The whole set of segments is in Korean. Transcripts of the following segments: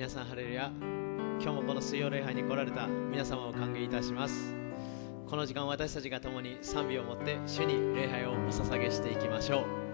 皆さんハレルヤ。今日もこの水曜礼拝に来られた皆様を歓迎いたします。この時間私たちが共に賛美を持って主に礼拝をお捧げしていきましょう。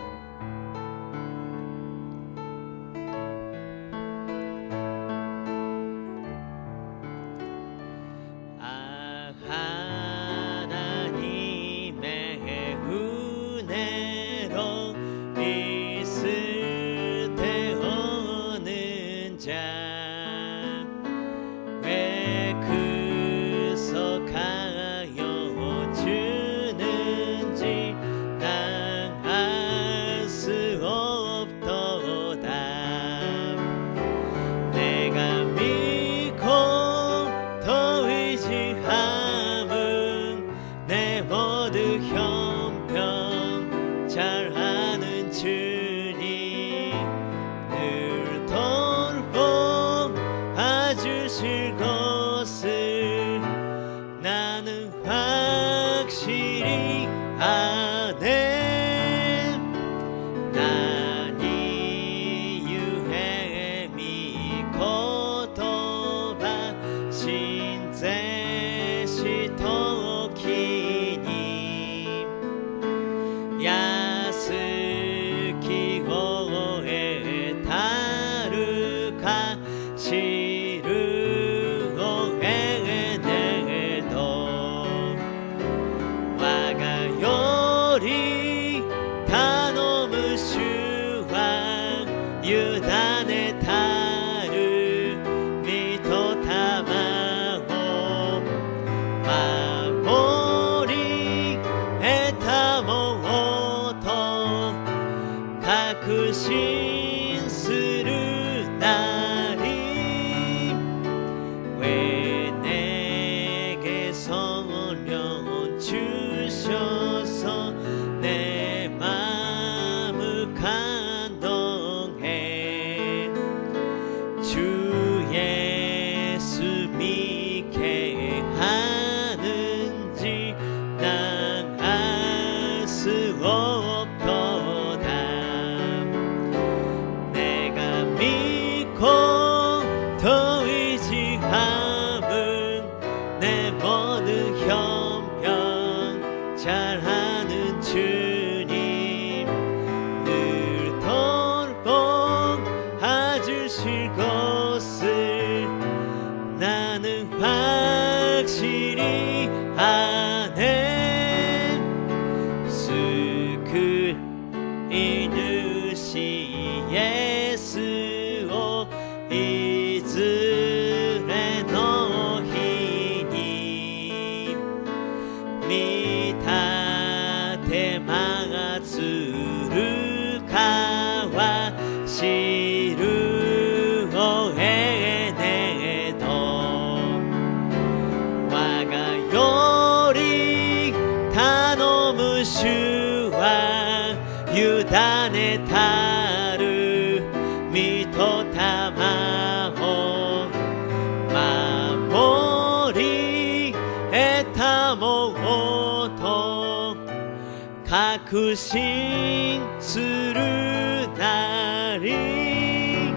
確信するなり。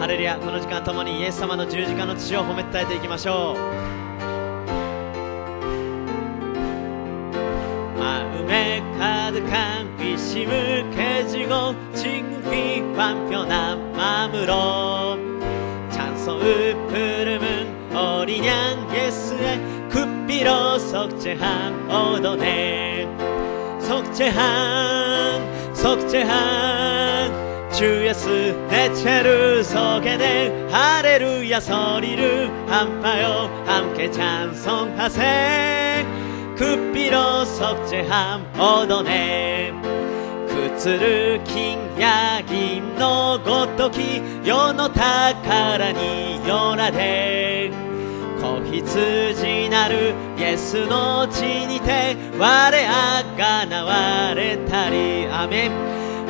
ハレルヤ。この時間ともにイエス様の十字架の血を褒め伝えていきましょう。마음에 가득한 의심을 깨지고 지극히 완편한 마음으로 찬송을 부르는 어린 양 예수의 굽비로 속죄함 얻어내. 속죄한 주 예수 내 죄를 속에내. 할렐루야 소리를 한파여 함께 찬송하세. 굽비로 속죄함 얻어내.靴金や銀のごとき世の宝によられ。子羊なるイエスの血にて我あがなわれたり。アメン。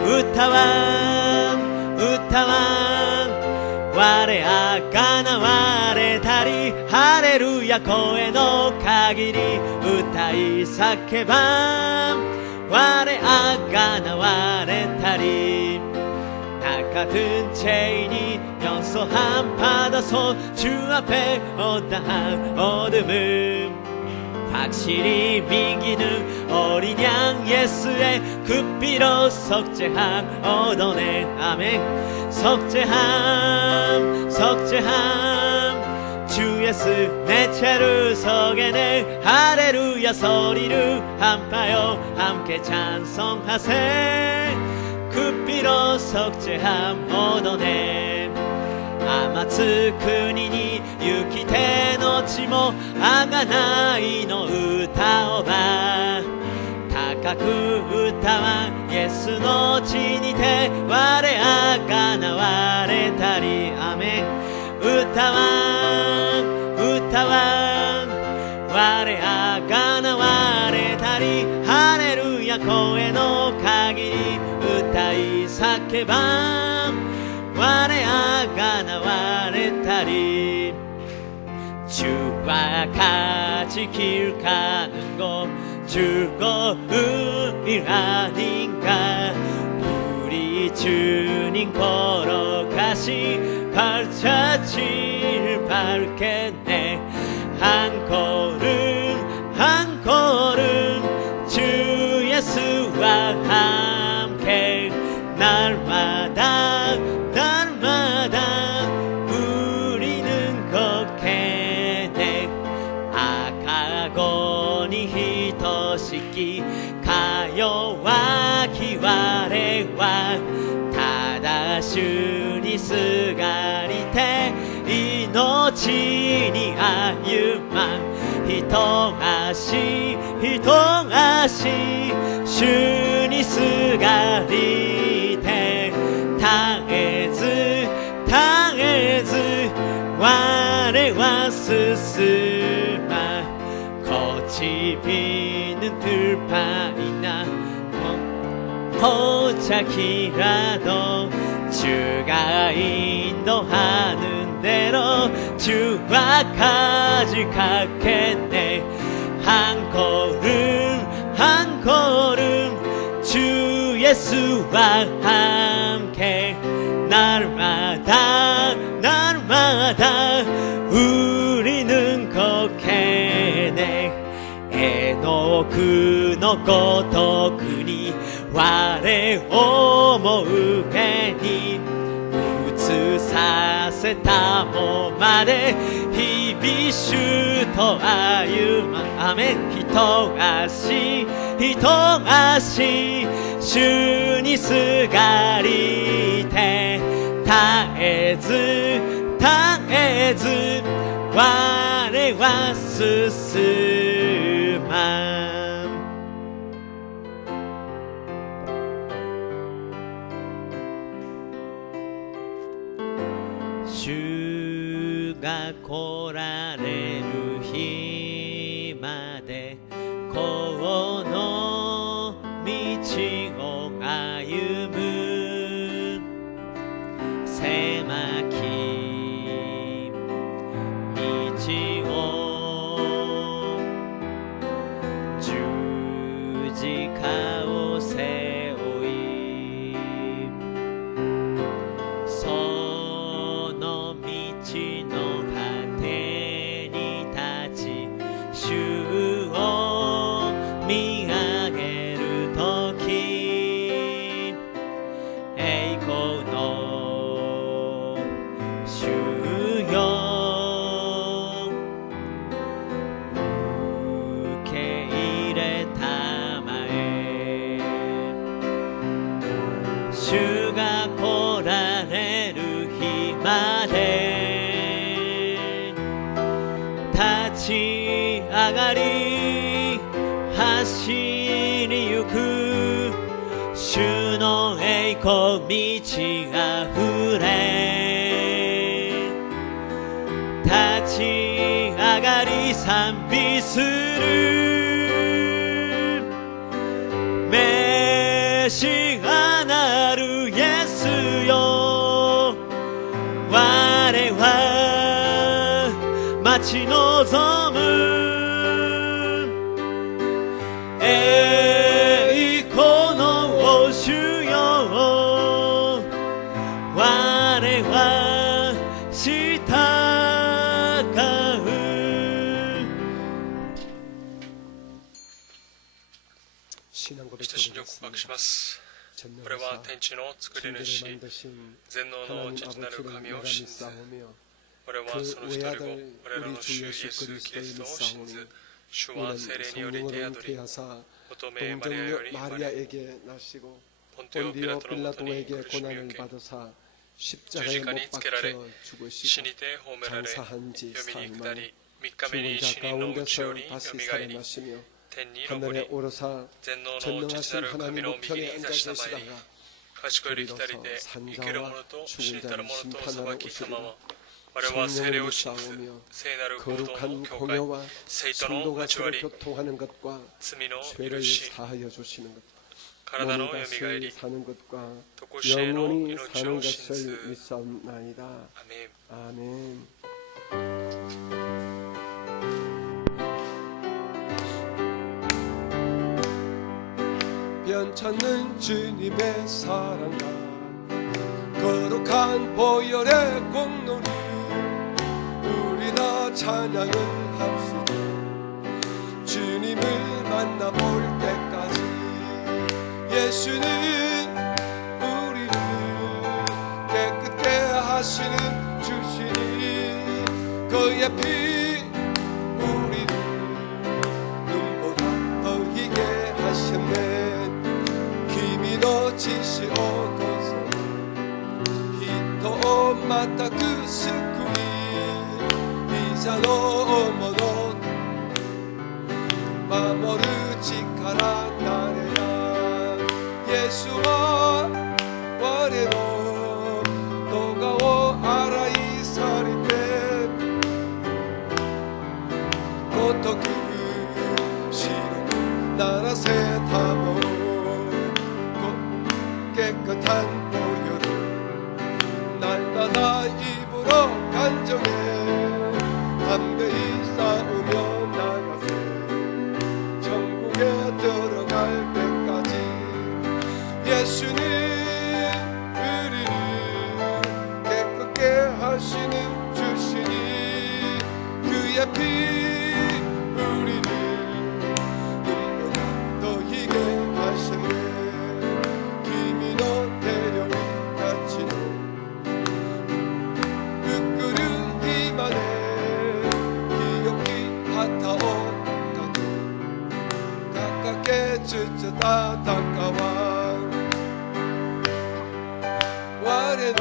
歌わん我あがなわれたり。ハレルヤ声の限り歌い叫ばん我あがなわれたり。 같은 죄인이 용서함 받아서 주 앞에 온다한 어둠은 확실히 믿기는 어린 양 예수의 그 피로 속죄함 얻어내. 아멘. 속죄함 속죄함 주 예수 내 죄를 속에내 할렐루야 소리를 한파여 함께 찬송하세. 그 피로 속죄함 얻어내.あまつ国に行きての地も贖いの歌をば高く歌わイエスの地にて我あがなわれたり。アメン。歌わ歌わ我あがなわれたり。ハレルヤ声の限り歌い叫ば我あがなわれたり。 주와 같이 길 가는 것 즐거움이 아닌가. 우리 주님 걸어가시 발자취를 밟겠네. 한 걸음 한 걸음 주 예수와 함께 날마다 날마다 우리는 걷겠네. 아가고니 히토시키 가요와 기와레와 다다슈니 스가리테 이노치니 아유만 히토아시 히토아시 슈니 스가리테 당해즈 당해즈我は進ま꽃이 피는 들판이나 호착이라도 주가 인도하는 대로 주와 같이 가겠네. 한 걸음 한 걸음 주 예수와 함께 날마다 날마다 우리는 걷겠네. 에노크のごとくに我を思う上に移させたもまで日々主と歩ま。アメン。一足一足主にすがりて絶えず絶えず我は進ま。主が来られる日までこの道を歩む。狭き道を十字架を背負いその道の果てに立ち主を見上げるとき栄光の主よ受け入れたまえ主が来られる日まで立ち上がり走りゆく主の栄光満ちあふれ立ち上がり賛美する召し離るイエスよ我は待ち望む栄光の主よれは従う。親しみを告白します。俺は天地の作り主、全能の父なる神を信ず。俺はその一人子、俺らの主イエス・キリストを信ず。主は聖霊により手宿り、乙女マリアより生まれ、ポンテオ・ピラトのもとに苦しみを受け、十字架につけられ、死にて葬められ、読みに下り、3日目に死人のうちよりよみがえり、天に昇り、全能の父なる神の右に座したまえに、賢より来たりで生ける者と死にたる者と裁き様は、我は聖霊を信ず、聖なる行動の教会、聖との交わり、罪の許し、体のよみがえり、とこしえの命を信ず。アメン。 변찮는 주님의 사랑과 거룩한 보혈의 공로를 우리 다 찬양을 합시다. 주님을 만나볼 때까지 예수는 우리를 깨끗게 하시는 주시니 그의 피 우리를 눈보다 더 희게 하셨네. 지시오고서 히토 마타 그 스쿠이 이자노 모노 마모르 치카라 나레야 예수와 와레노 도가오 아라이 사리테 고토쿠 시로 나라세 타모 깨끗한 보혈을 날마다 입으로 간정해 담대히 싸우며 나가세 천국에 들어갈 때까지 예수는 우리를 깨끗게 하시는 주시니 그의 피 우리를 눈보다 더 희게 하시네. 다 다가와 와레노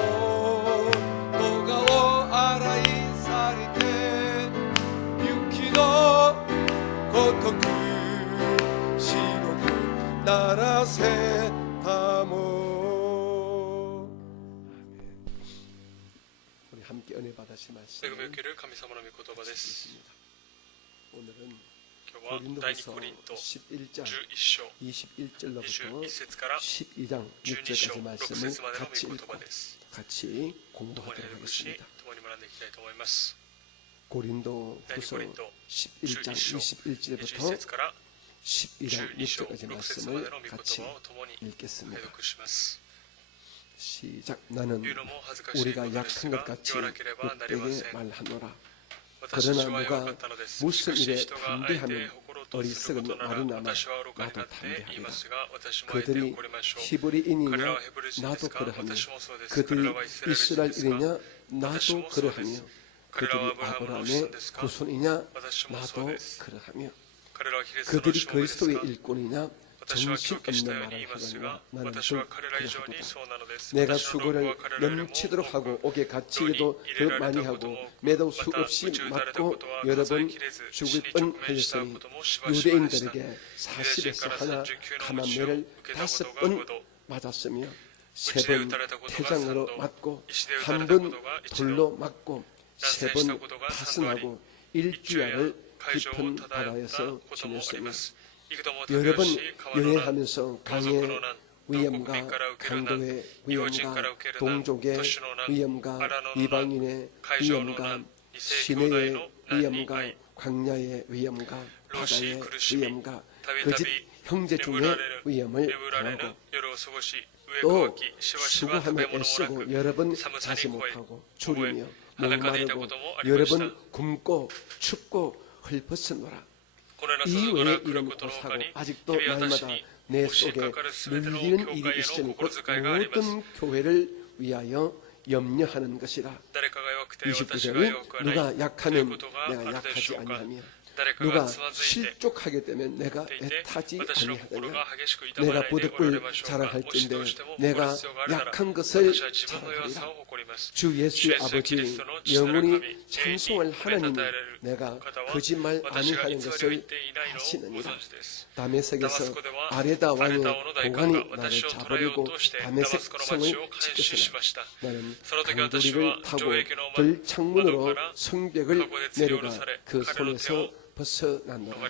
도가오 아라이 사리테 유키노 고토쿠 시로쿠 나라세 다모. 우리 함께 은혜 받으실 말씀. 오늘은 고린도후서 11장 21절로부터 12장 6절까지 말씀을 같이 읽고 같이 공부하도록 하겠습니다. 고린도후서 11장 21절부터 12장 6절까지 말씀을 같이 읽겠습니다. 시작. 나는 우리가 약한 것 같이 욕되게 말하노라. 그러나 누가 무슨 일에 담대하면 어리석은 말이나마 나도 담대하리라. 그들이 히브리인이냐 나도 그러하며 그들이 이스라엘이냐 나도 그러하며 그들이 아브라함의 후손이냐 나도 그러하며 그들이 그리스도의 일꾼이냐 정신없는 말을 하거니와 나는 늘 그러하도다. 내가 수고를 넘치도록 하고 옥에 갇히기도 더 많이 하고 매도 수없이 맞고 여러 번 죽을 뻔하였으니 유대인들에게 40에서 하나 가만매를 5번 맞았으며 3번 태장으로 맞고 1번 돌로 맞고 3번 파선하고 일주야를 깊은 바다에서 지냈으며 여러 번 여행하면서 강의 위험과 강도의 위험과 동족의 위험과 이방인의 위험과 시내의 위험과 광야의 위험과 바다의 위험과 그 집 형제 중의 위험을 당하고 또 수고하며 애쓰고 여러 번 자지 못하고 줄이며 목마르고 여러 번 굶고 춥고 헐벗었노라. 이 외에 이런 고사고 아직도 날마다 내 속에 눌리는 일이 있으니 곧 모든 교회를 위하여 염려하는 것이라. 29절은 누가 약하면 내가 약하지 아니하며 누가 실족하게 되면 내가 애타지 아니하느냐. 내가 부득불 자랑할진대 내가 약한 것을 자랑하리라. 주 예수의 아버지 영원히 찬송할 하나님 내가 거짓말 아니하는 것을 아시느니라. 다메섹에서 아레다 왕의 고관이 나를 잡으려고 다메섹 성을 지켰으나 나는 강도리를 타고 들창문으로 성벽을 내려가 그 손에서 벗어났노라.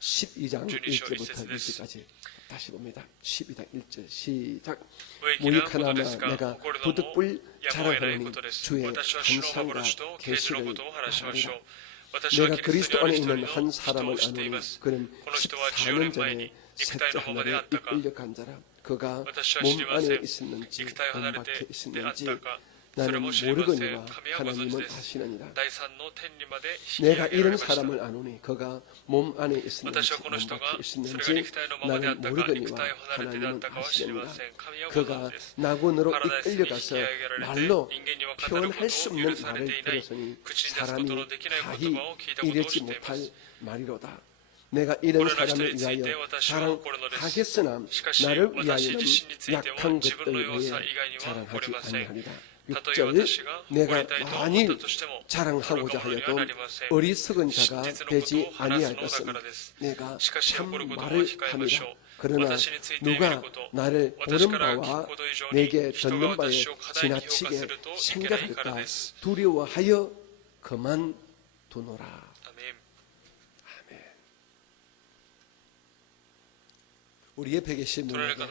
12장 1절부터 2절까지 다시 봅니다. 12장 1절 시작. 무익하나마 내가 부득불 자랑하노니 주의 감상과 계시를 말하리라. 내가 그리스도 안에 있는 한 사람을 아노니 그는 14년 전에 셋째 하늘에 이끌려 간 자라. 그가 몸 안에 있었는지 몸 밖에 있었는지 나는 모르거니와 하나님은 아시느니라. 내가 이런 사람을 아노니 그가 몸 안에 있었는지 몸 밖에 있었는지 나는 모르거니와 하나님은 아시느니라. 그가 낙원으로 이끌려가서 말로 표현할 수 없는 말을 들었으니 사람이 다히 이르지 못할 말이로다. 내가 이런 사람을 위하여 자랑하겠으나 나를 위하여는 약한 것들 외에 자랑하지 아니하리라. 6절 내가 만일 자랑하고자 하여도 어리석은 자가 되지 아니할 것은 내가 참 말을 함이라. 그러나 누가 나를 보는 바와 내게 듣는 바에 지나치게 생각할까 두려워하여 그만두노라. 아멘. 우리 옆에 계신 분에게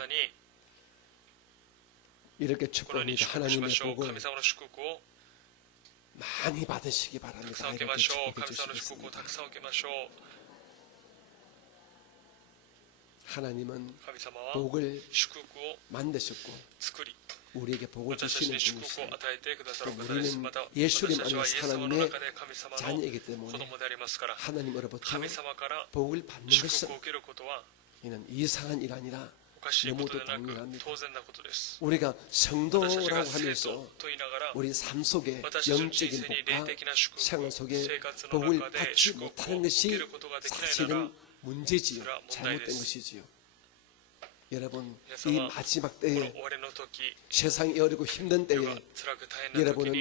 이렇게 축복합니다. 하나님의 복을 많이 받으시기 바랍니다. 이렇게 축복해 주시겠습니다. 하나님은 복을 만드셨고 우리에게 복을 주시는 분이시고 우리는 예수님 안에서 하나님의 자녀이기 때문에 하나님으로부터 복을 받는 것은 이는 이상한 일 아니라 너무도 당연합니다. 우리가 성도라고 하면서 우리 삶 속에 영적인 복과 생활 속에 복을 받지 못하는 것이 사실은 문제지요. 잘못된 것이지요. 여러분, 이 마지막 때에 세상이 어렵고 힘든 때에 여러분은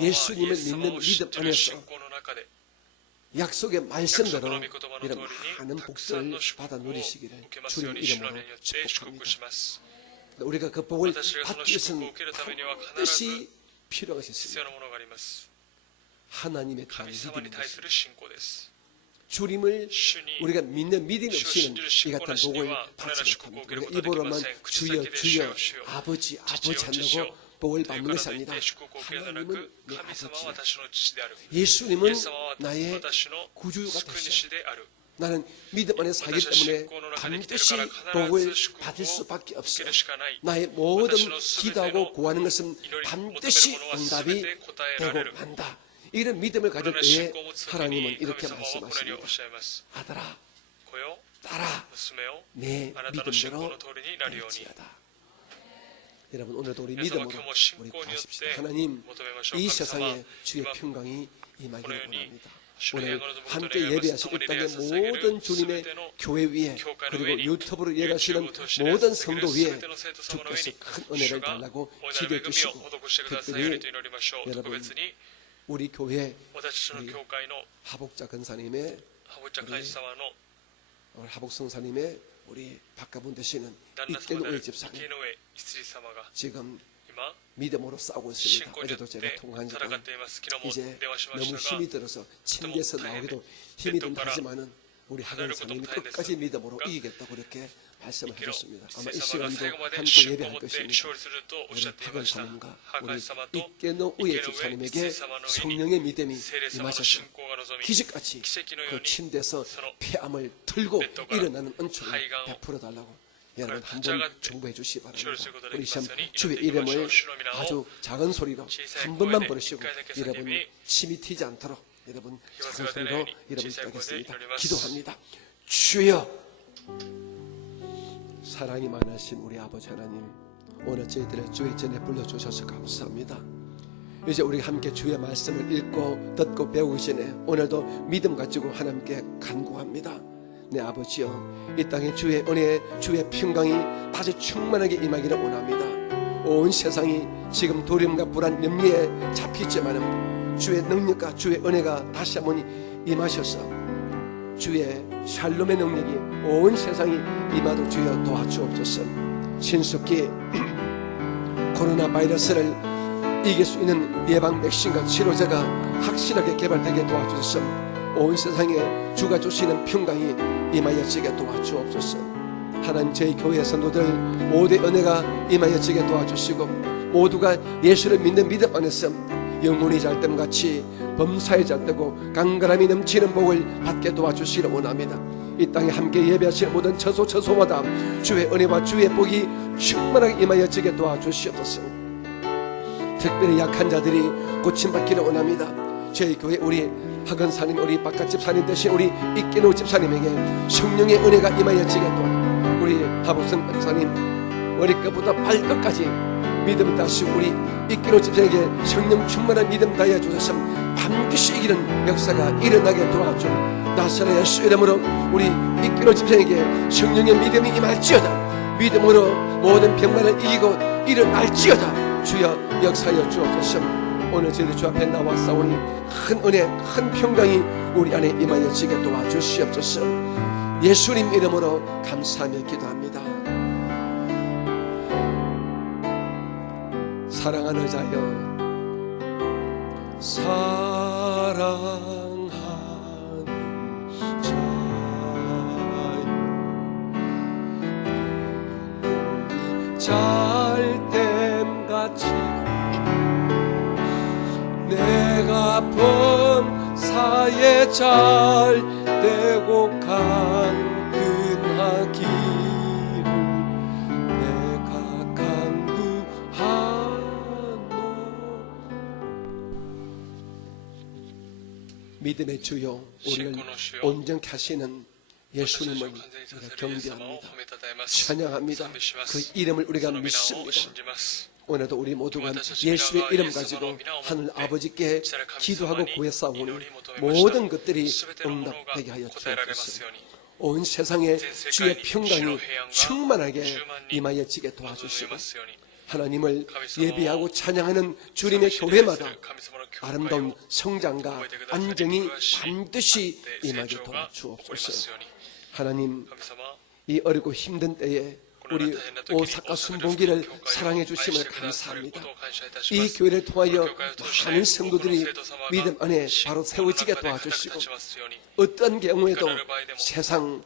예수님을 믿는 믿음 안에서 약속의 말씀대로 이런 많은 복들을 받아 누리시기를 주님 이름으로 축복합니다. 우리가 그 복을 받기 위해서는 반드시 필요한 것이 있습니다. 하나님에 대한 믿음인 것입니다. 주님을 우리가 믿는 믿음이 없이는 이 같은 복을 받지 못합니다. 우리가 입으로만 주여 주여 아버지 아버지 한다고 복을 받는 것이 아니라 하나님은 내 아버지, 예수님은 나의 구주가 되시오. 나는 믿음 안에 살기 때문에 반드시 복을 받을 수밖에 없어. 나의 모든 기도하고 구하는 것은 반드시 응답이 되고 만다. 이런 믿음을 가질 때에 하나님은 이렇게 말씀하십니다. 아들아, 딸아, 내 믿음대로 될지어다. 여러분, 오늘도 우리 믿음으로 우리 구하십시다. 하나님, 이 세상에 주의 평강이 임하기를 원합니다. 오늘 함께 예배하신 이 땅의 모든 주님의 교회 위에 그리고 유튜브로 예배하시는 모든 성도 위에 주께서 큰 은혜를 달라고 기도해 주시고 특별히 여러분 우리 교회 우리 하복자 근사님의 우리 하복 성사님의 우리 바깥분 되시는 이태노의 집사님 지금 믿음으로 싸우고 있습니다. 어제도 제가 통화하니까 이제 너무 힘이 들어서 침대에서 나오기도 힘이 든다 하지만은 우리 하근사님이 끝까지 믿음으로 이기겠다고 그렇게 말씀을 하셨습니다. 아마 이 시간도 함께 예배할 것입니다. 우리 하근사님과 우리 이태노의 집사님에게 성령의 믿음이 임하셔서 기적같이 그 침대에서 폐암을 들고 일어나는 은총을 베풀어 달라고 여러분 한번 중보해 주시기 바랍니다. 우리 시험 주의 이름을 아주 작은 소리로 한 번만 부르시고 여러분 침이 튀지 않도록 여러분 작은 소리로 여러분 기도하겠습니다. 기도합니다. 주여, 사랑이 많으신 우리 아버지 하나님, 오늘 저희들의 주의 전에 불러주셔서 감사합니다. 이제 우리 함께 주의 말씀을 읽고 듣고 배우기 전에 오늘도 믿음 가지고 하나님께 간구합니다. 내 아버지여, 이 땅에 주의 은혜, 주의 평강이 다시 충만하게 임하기를 원합니다. 온 세상이 지금 두려움과 불안, 염려에 잡히지만은 주의 능력과 주의 은혜가 다시 한번 임하셔서 주의 샬롬의 능력이 온 세상이 임하도록 주여 도와주옵소서. 신속히 코로나 바이러스를 이길 수 있는 예방 백신과 치료제가 확실하게 개발되게 도와주셔서 온 세상에 주가 주시는 평강이 임하여지게 도와주옵소서. 하나님, 저희 교회 성도들 모두의 은혜가 임하여지게 도와주시고 모두가 예수를 믿는 믿음 안에서 영혼이 잘됨 같이 범사에 잘되고 강건함이 넘치는 복을 받게 도와주시기를 원합니다. 이 땅에 함께 예배하시는 모든 처소마다 주의 은혜와 주의 복이 충만하게 임하여지게 도와주시옵소서. 특별히 약한 자들이 고침받기를 원합니다. 저희 교회 우리 학은사님, 우리 바깥 집사님 대신 우리 이끼노 집사님에게 성령의 은혜가 임하여지게 도와주시옵소서. 우리 하복선 박사님 머리끝부터 발끝까지 믿음 다시고 우리 이끼노 집사에게 성령 충만한 믿음 다해 주셔서 반드시 이기는 역사가 일어나게 도와줘. 나사렛 예수 이름으로 우리 이끼노 집사에게 성령의 믿음이 임할지어다. 믿음으로 모든 병만을 이기고 일어날지어다. 주여 역사하여 주옵소서. 오늘 저희들 주 앞에 나와 싸우니 큰 은혜, 큰 평강이 우리 안에 임하여지게 도와주시옵소서. 예수님 이름으로 감사하며 기도합니다. 사랑하는 자여, 사랑하는 자여, 잘됨같이 내가 범사에 잘되고 강근하기를 내가 강구하노. 믿음의 주요, 우리를 온전케 하시는 예수님을 우리가 경배합니다. 찬양합니다. 그 이름을 우리가 믿습니다. 오늘도 우리 모두가 예수의 이름 가지고 하늘 아버지께 기도하고 구했사오니 모든 것들이 응답되게 하여 주옵소서. 온 세상에 주의 평강이 충만하게 임하여지게 도와주시고 하나님을 예배하고 찬양하는 주님의 교회마다 아름다운 성장과 안정이 반드시 임하게 도와주옵소서. 하나님, 이 어렵고 힘든 때에 우리 오사카 순봉기를 사랑해 주심을 감사합니다. 이 교회를 통하여 많은 성도들이 믿음 안에 바로 세워지게 도와주시고 어떤 경우에도 세상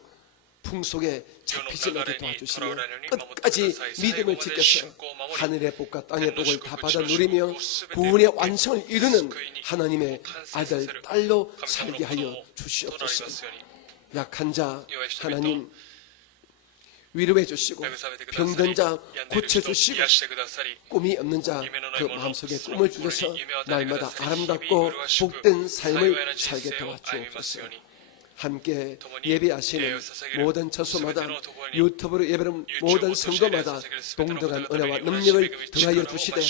풍속에 잡히지 않게 도와주시며 끝까지 믿음을 지켜서 하늘의 복과 땅의 복을 다 받아 누리며 구원의 완성을 이루는 하나님의 아들, 딸로 살게 하여 주시옵소서. 약한 자 하나님 위로해 주시고 병든 자 고쳐주시고 꿈이 없는 자 그 마음속에 꿈을 주셔서 날마다 아름답고 복된 삶을 살게 도와주옵소서. 함께 예배하시는 모든 처소마다 유튜브로 예배하는 모든 성도마다 동등한 은혜와 능력을 더하여 주시되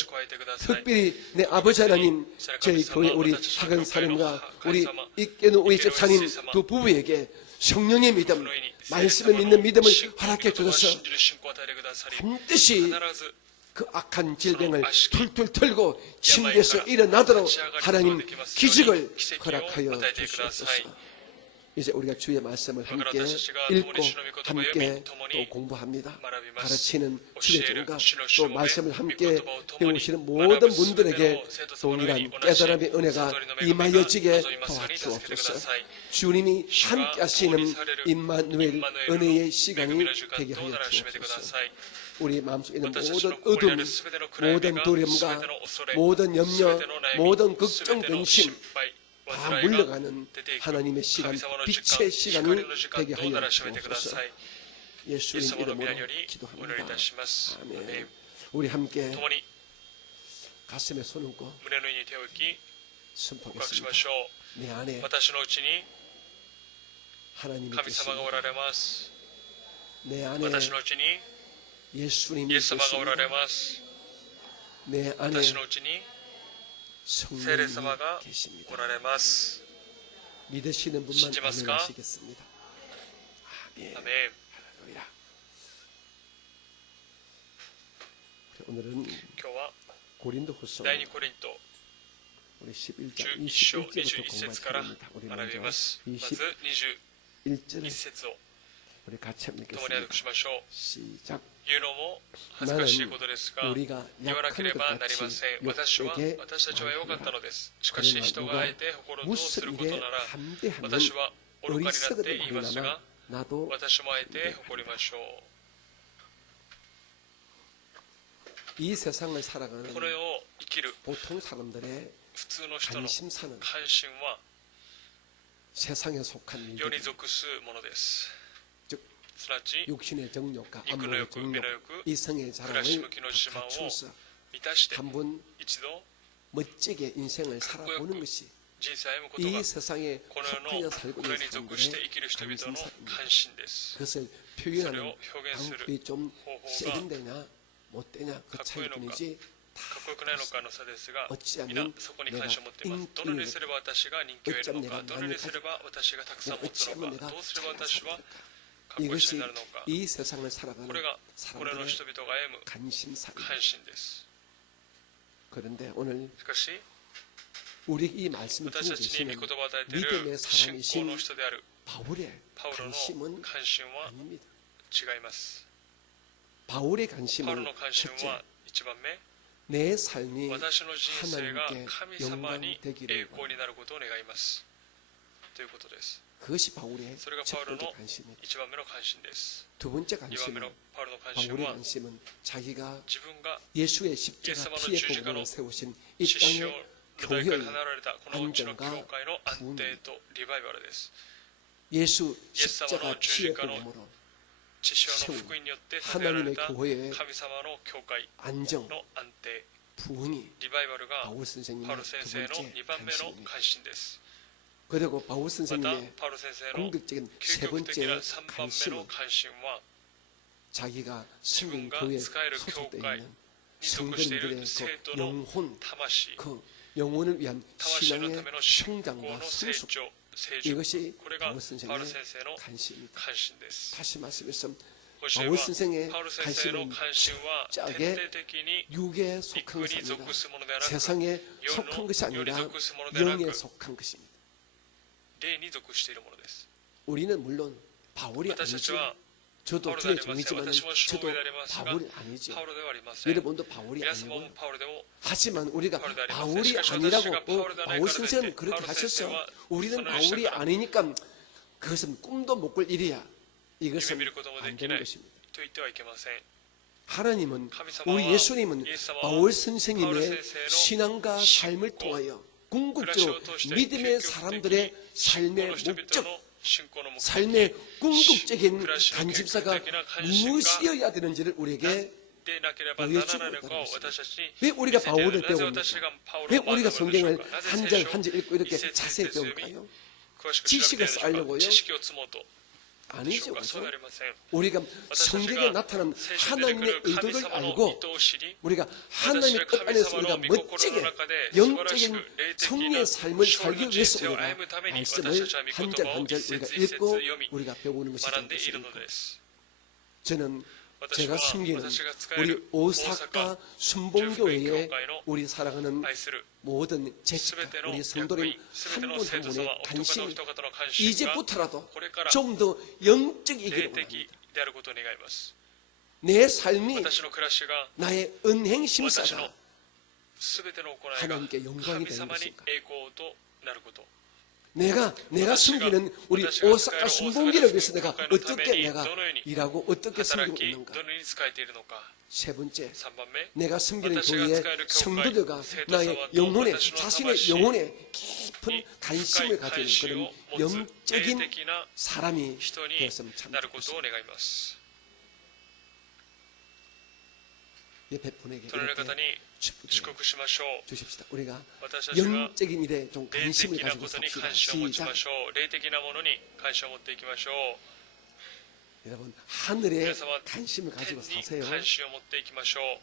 특별히 내 아버지 하나님, 저희 교회 우리 학은사님과 우리 이깨누 우리 집사님 두 부부에게 성령의 믿음, 말씀을 믿는 믿음을 허락해 주셔서 반드시 그 악한 질병을 툴툴 털고 침대에서 일어나도록 하나님 기적을 허락하여 주시옵소서. 이제 우리가 주의 말씀을 함께 읽고 함께 또 공부합니다. 가르치는 주례자가 또 말씀을 함께 배우시는 모든 분들에게 동일한 깨달음의 은혜가 임하여지게 도와주옵소서. 주님이 함께 하시는 임마누엘 은혜의 시간이 되게 하여 주옵소서. 우리 마음속에 있는 모든 어둠, 모든 두려움과 모든 염려, 모든 걱정, 근심 다 물러가는 하나님의 시간, 빛의 시간이 되게 하여 주옵소서. 예수님 イエス様の 이름으로 皆によりお祈りい 기도합니다. たします。 아멘. 우리 함께 共に 가슴에 손 얹고 胸の上に手を置き告白し 선포하겠습니다. ましょ 내 う。 안에 私のうちに 하나님이 神様がお 계십니다. られます。 내 안에 私のうちに 예수님이 イエス様がおられ 계십니다. ます。 내 안에 私のうちに聖霊 성령이 様が 계십니다. おられます。 믿으시는 분만 신지마스까? 아멘하시겠습니다. 아멘. アメン。 할렐루야. 오늘은 今日は 고린도후서 第2コリント 우리 11장 11章 21절부터 21節から 공부합니다. 우리 学び 먼저 ます。まず 21절에 21節を 우리 같이 共に 읽겠습니다. 読しましょう。 시작. 言うのも恥ずかしいことですが、 우리가 言わなけれ 약한 ば 것 なりま 같이 せん。私たちは弱かったのです。しかし人があえて誇ろうとすることなら、 함대하면 私は愚かになって言いますが、 나도 私もあえて誇りましょ 이 세상을 う。 살아가는 この世を生きる 보통 사람들의 普通の人の 관심사는 関心は 세상에 속한 世に 일들, 属すものです。 즉 すなわち 육신의 정욕과 肉の 안목의 欲、目 정욕, の欲、 이성의 暮らし 자랑을 向きの自慢を 갖추어서 満たして 한번 一度 멋지게 인생을 살아보는 것이 人生を歩むことが 이 세상에 この世 속하여 の 살고 これ 있는 に属して 사람들의 生きる人々の 관심사입니다. 関心です。 그것을 それ 표현하는 を表現する 방법이 좀 方法が 세련되냐 못되냐 그 차이뿐이지 かっこよくないのかの差ですが、 어찌하면 皆そこに関心を持っています。どのようにすれば私が人気を得るのか、どのようにすれば私がたくさん持つの 어찌하면 か、 내가 どうすれば私は 잘 かっこいい人 이것이 になるのか、 이 세상을 살아가는 これがこれの 사람들의 人々が歩む 관심사입니다. 関心です。 그런데 오늘 しかし 우리 이 말씀을 私 듣고 たちに 계시는 御言葉を与えている 믿음의 信仰の 사람이신 人である 바울의 パウロの 관심은 関心は 아닙니다. 違います。 바울의 パウロ 관심은 の関心 첫째 は一番目、 내 삶이 私の人生が 하나님께 神様に 영광되기를 栄光になることを願いますということです。 그것이 바울의 それが 첫 パウロ 번째 の 관심입니다. 一番目の関心です。 두 번째 二番目 관심은 のパウロの関心 바울의 は 관심은 자기가 自分が 예수의 십자가 예수만의 피의十字架の 복음을 세우신 이 血潮 땅의 の代から 교회의 離れたこのうちの教会の安定とリバイバルです。 예수 イエス様 십자가 の十 피의 字架の 복음으로 血潮の福音によって建てられ 하나님의 た 교회의 神様の教会 안정, の安定、 부흥이 リバイバルが 바울 パ 선생님의 ウロ先 두 生の 번째 2番目の 관심입니다. 関心です。 그리고 바울 また 선생님의 パウロ先生の 공격적인 세 究極的な 번째 3番目の 관심은 関心は 자기가 지금 성경 가 교회에 스카이르 소속되어 교회 있는 に属している 성도님들의 生 그 徒の 영혼, 魂、 그 영혼을 위한 魂のた 신앙의 めの信仰 성장과 の成 성숙 長、成熟、 이것이 これが 바울 パウロ 선생의 先生の 관심입니다. 関心です。 다시 말씀해서 教え 바울 は 선생의 パウロ先生の 관심은 関心は徹 짜게 底的に 육에 속한 肉 것이 に 아니라 属すものではなく、 세상에 속한 것이 世に 아니라 属すものではな 영에 く、 속한 것입니다. 霊に属しているものです。 우리는 물론 바울이 私たち 아니죠. は 저도 パウロであ 뒤에 りません。 정리지만 私も証 저도 明でありますが、 바울이 아니죠. パウロではありません。 여러분도 바울이 皆様 아니고 もパウロでも 하지만 우리가 바울이 아니라 바울이 사실 아니라고 저자가 또 바울이 바울 선생은 아니라 그렇게 바울 하셨어. 선생과 우리는 선을 바울이 시작하라. 아니니까 그것은 꿈도 못 꿀 일이야. 夢 이것은 見ることもで 안 き 되는 ない 것입니다. と言ってはいけません。 하나님은 하나님은 우리 예수님은 예수님은 바울 바울 선생님의 선생의 신앙과 삶을 신고, 통하여 궁극적으로 그라시오 믿음의 토시대 사람들의 삶의 목적, 信仰の目的 삶의 궁극적인 그라시오 간집사가究極的な関心が 무엇이어야 되는지를 우리에게 でなければならないのかを私たちに 왜 見 우리가 せてやる 바울을 なぜ 배웁니까? 私がパウロ 왜 を学ぶ 우리가 のでしょう 성경을 か。なぜ 한 聖 절 書 한 절 읽고 이렇게 一節 자세히 一節読み 배울까요? 詳しく調べてやるでしょう 지식을 쌓으려고요? か。知識を積もうとでしょ 아니죠. うか。そう 그렇죠? ではありません。 우리가 私たち 성경에 が 나타난 聖書に出てく 하나님의 る神 의도를 様の意 알고 図を知り、 우리가 하나님의 뜻 안에서 우리가 멋지게 영적인 성리의 삶을 살기 위해서 우리가 말씀을 한 절 한 절 우리가 읽고 우리가 배우는 것이 学んでいるの 좋겠습니다. です。 저는 私 제가 は 섬기는 私が使え 우리 る大 오사카 阪 순봉교회에 우리 사랑하는 愛する 모든 す 제자 べての 우리 役 성도님 員、すべて 한 の 분 生 한 徒 분의 様、お一方 관심이 お一方の関心が 이제부터라도 これから 좀 더 영적이기를 霊 원합니다. 的であることを願います。 내 삶이 私の暮らしが 나의 은행 私の 심사가 すべての行いが 하나님께 영광이 神 되는 様に 것인가? 栄光となること。 내가 섬기는 우리 오사카 순봉기를 위해서 내가 어떻게 내가 일하고 어떻게 働 섬기고 き、 있는가? どのように使えているのか。 세 번째, 3番目、 내가 섬기는私が 교회의 使える教会 성도들과 生徒 나의 様と 영혼에 私の 자신의 魂 영혼에 깊은 に 관심을 深い 가지는 関心 그런 を持つ霊 영적인 的な 사람이 人に 되었으면 참 なることを 좋겠습니다. 願います。 옆에 분에게 隣の方に 이렇게 祝 축복을 福しましょう。 주십시다. 우리가 私たちが 영적인 일에 좀 霊 관심을 的な 가지고 ことに 삽시다. 関心を持ち 시작. ましょう。霊的なものに関心を持っていきましょう。 여러분 하늘에 皆様、 관심을 天 가지고 に 사세요. 関心を持っていきましょう。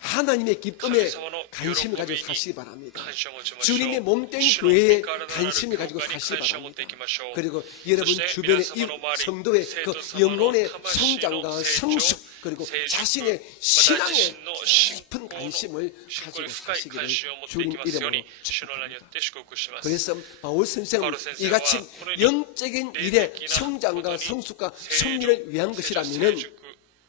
하나님의 기쁨에 하나님의 관심을 가지고 기쁨에 사시기 바랍니다. 관심을 가지고 주님의 몸된 주님의 교회에 가르나라를 관심을 가지고 교회에 사시기 관심을 바랍니다. 갖게 하시오. 그리고 여러분 그것이 주변의 이皆様の周り 성도의 그 영혼의 생徒様の 성장과 魂の 성숙 그리고 자신의 신앙에 私の信仰 깊은 の 관심을 信仰 가지고 に深い 사시기를 関心を持ってい 주님 きますよう 이름으로 に主の名によ 축복합니다. って祝福します。 그래서 바울 선생은 바울 선생은 이같이 오늘 영적인 일의霊的な 성장과 ことに 성숙과 成 승리를 위한 成 것이라면은 熟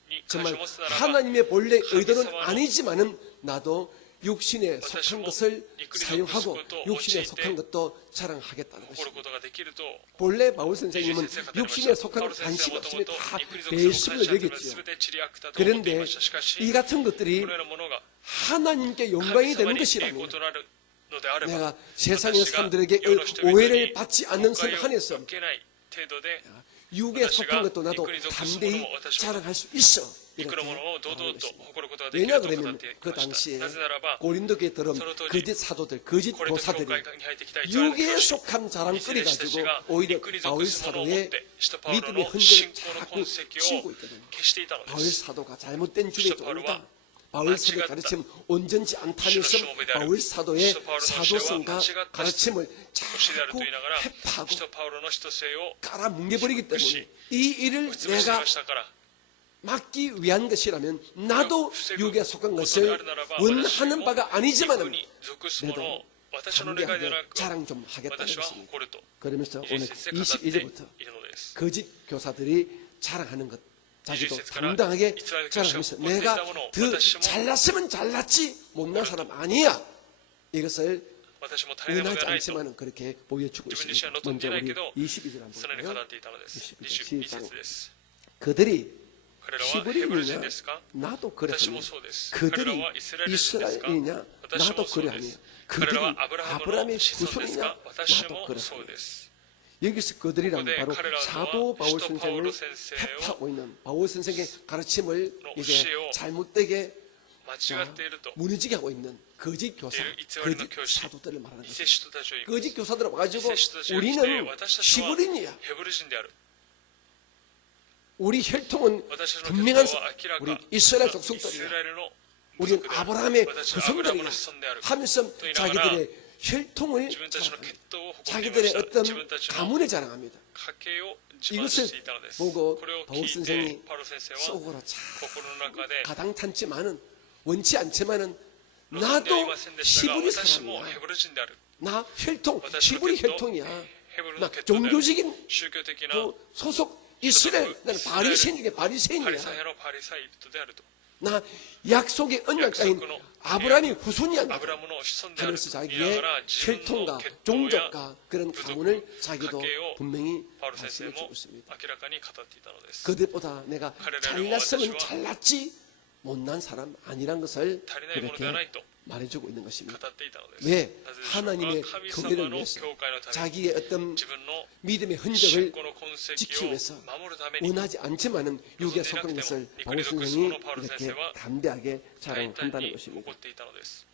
に関 정말 心を持つならば 하나님의 본래 의도는 하나님의 아니지만은 나도 육신에 속한私も 것을 肉に属す 사용하고 ことを 육신에 用いて 속한 것도 자랑하겠다는 誇る 것입니다. ことができると 본래 바울 선생님은 先生が語りました。 육신에 속한 パウロ先生 관심 はもと 없으면 もと 다 肉に属する 배신을 関心は 여겼죠. 全て地理悪だと思ってい 그런데 ました。しかし 이 같은 것들이 このようなものが 하나님께 神 영광이 様 되는 に栄 것이라면 光となるのであれば 내가 세상의 私が 사람들에게 世の人々に 오해를 받지 않는 선 誤解を 한에서 受けない程度で 육에 속한 것도 나도 肉に属する 담대히 ものも私は 자랑할 수 있어. 肉 이렇게 のものを堂々 말하는 と 것입니다. 誇ることができ 왜냐 ると語っ 그러면 てい 그 ました。 당시에 なぜならば 고린도교에 들은 서로 거짓 사도들, 거짓 これと教 교사들이 会に入ってきた偽りの教 육에 師 속한 자랑거리 偽弟子た 가지고 ちが 오히려 肉に 바울 属するものを持っ 사도의 て使徒パウロ 믿음의 の 흔적을 信仰の 자꾸 痕跡 치우고 を 있거든요. 消していたので 바울 す。 사도가 잘못된 줄에 사도 바울은 옳다. 바울 사도의 맞지가 가르침 온전치 않다면서 주로 바울 사도의 사도 바울의 사도성과 맞지가 가르침을 教えである 자꾸 と言いながら 해파하고 使徒パウロの使徒性を 깔아뭉개버리기 때문에 이 일을 打ち潰し 내가 ましたから 막기 위한 것이라면 나도 육에 속한 ことであ 것을 るならば 원하는 바가 肉 아니지만은 に属すものを私の願いで 담대하게 なく 자랑 좀 하겠다는 私は 것입니다. 誇ると 그러면서 20 오늘 節で語ってい 22절부터 るのです。 거짓 교사들이 자랑하는 것 자기도 20節から 당당하게 이스라엘 자랑하면서 교사가 내가 못된 자문을 더私も 잘났으면 잘났지 못난 사람 아니야. 이것을 私も大変なこと 원하지 ではないと 않지만은 그렇게 보여주고 自分自身 있습니다. は望んで 먼저 ない 우리 けど 22절 そのように 한번 語 볼까요? っていたのです。 22 22節です。 그들이 彼らはヘブル人 히브리인이냐 ですか？ 나도 私 그래하며 もそうです。彼ら 그들이 はイスラエル人ですか？ 이스라엘이냐 私 나도 もそうで 그래하며 す。彼 그들이 らはアブラハム 아브라함의 の子孫です 후손이냐 か？私 나도 も 그래하며 そうです。 여기서 그들이란 그런데 바로彼らは 사도 바울 사도 선생을 바울 선생을 해파하고 있는 바울 선생의 가르침을 이제教えを 잘못되게 間違っていると 무너지게 하고 있는 거짓 교사, 이스라엘의 거짓 교시, 사도들을 말하는 偽 것입니다. 使徒たちを言う 거짓 교사들 와가지고 偽使徒たちが来て 우리는 私たちは 히브리인이야. ヘブル人である。 우리 혈통은 私たちの 분명한 血統は明ら 우리 か 이스라엘 イス 족속들이야. ラエルの部 우리는 族である。 아브라함의 私はアブラハム 후손들이야 の子孫である。 하면서 또 이나가라 자기들의 혈통을 自分たちの 자랑합니다. 血統を誇っていま 자기들의 した。 어떤 自分たちの 가문을 자랑합니다. 家系を自慢していたのです。 보고 これを 바울 聞いて 선생이 パウロ先生は 속으로 참 心の中で 가당찮지만은 원치 않지만은 望んではい 나도 ませんでしたが 히브리 私も 사람이야. ヘブル人である。 나 혈통 私の 히브리 血統 혈통이야. ヘブル 나 の血統である。 종교적인 宗教的な 그 소속 이스라엘 나는 바리새인 중에 パリ 바리새인이야. サイのパリサイ人であると。 나 약속의 언약자인 아브라함의 후손이야. アブラムの子孫である 하면서 と言いな 자기의 がら自分の 혈통과 血統や 종족과 그런 부족, 가문을 자기도 가계요. 분명히 パウロ先生 말씀해 も 주고 있습니다. 明らかに語っていたのです。 그들보다 내가彼らよりも 잘났으면 私は 잘났지 못난 사람 아니란 것을 足りないものではないと 말해주고 있는 語 것입니다. っていたのです。 왜 なぜでしょうか？ 하나님의 神 교회를 様の 위해서 教会のために 자기의 어떤 自分の 믿음의 信 흔적을 仰の痕 지키기 跡を 위해서 守るために 원하지 않지만은 육에 속한 것을 바울 선생이 이렇게 담대하게 大胆 자랑한다는 に 것입니다. 誇っていたのです。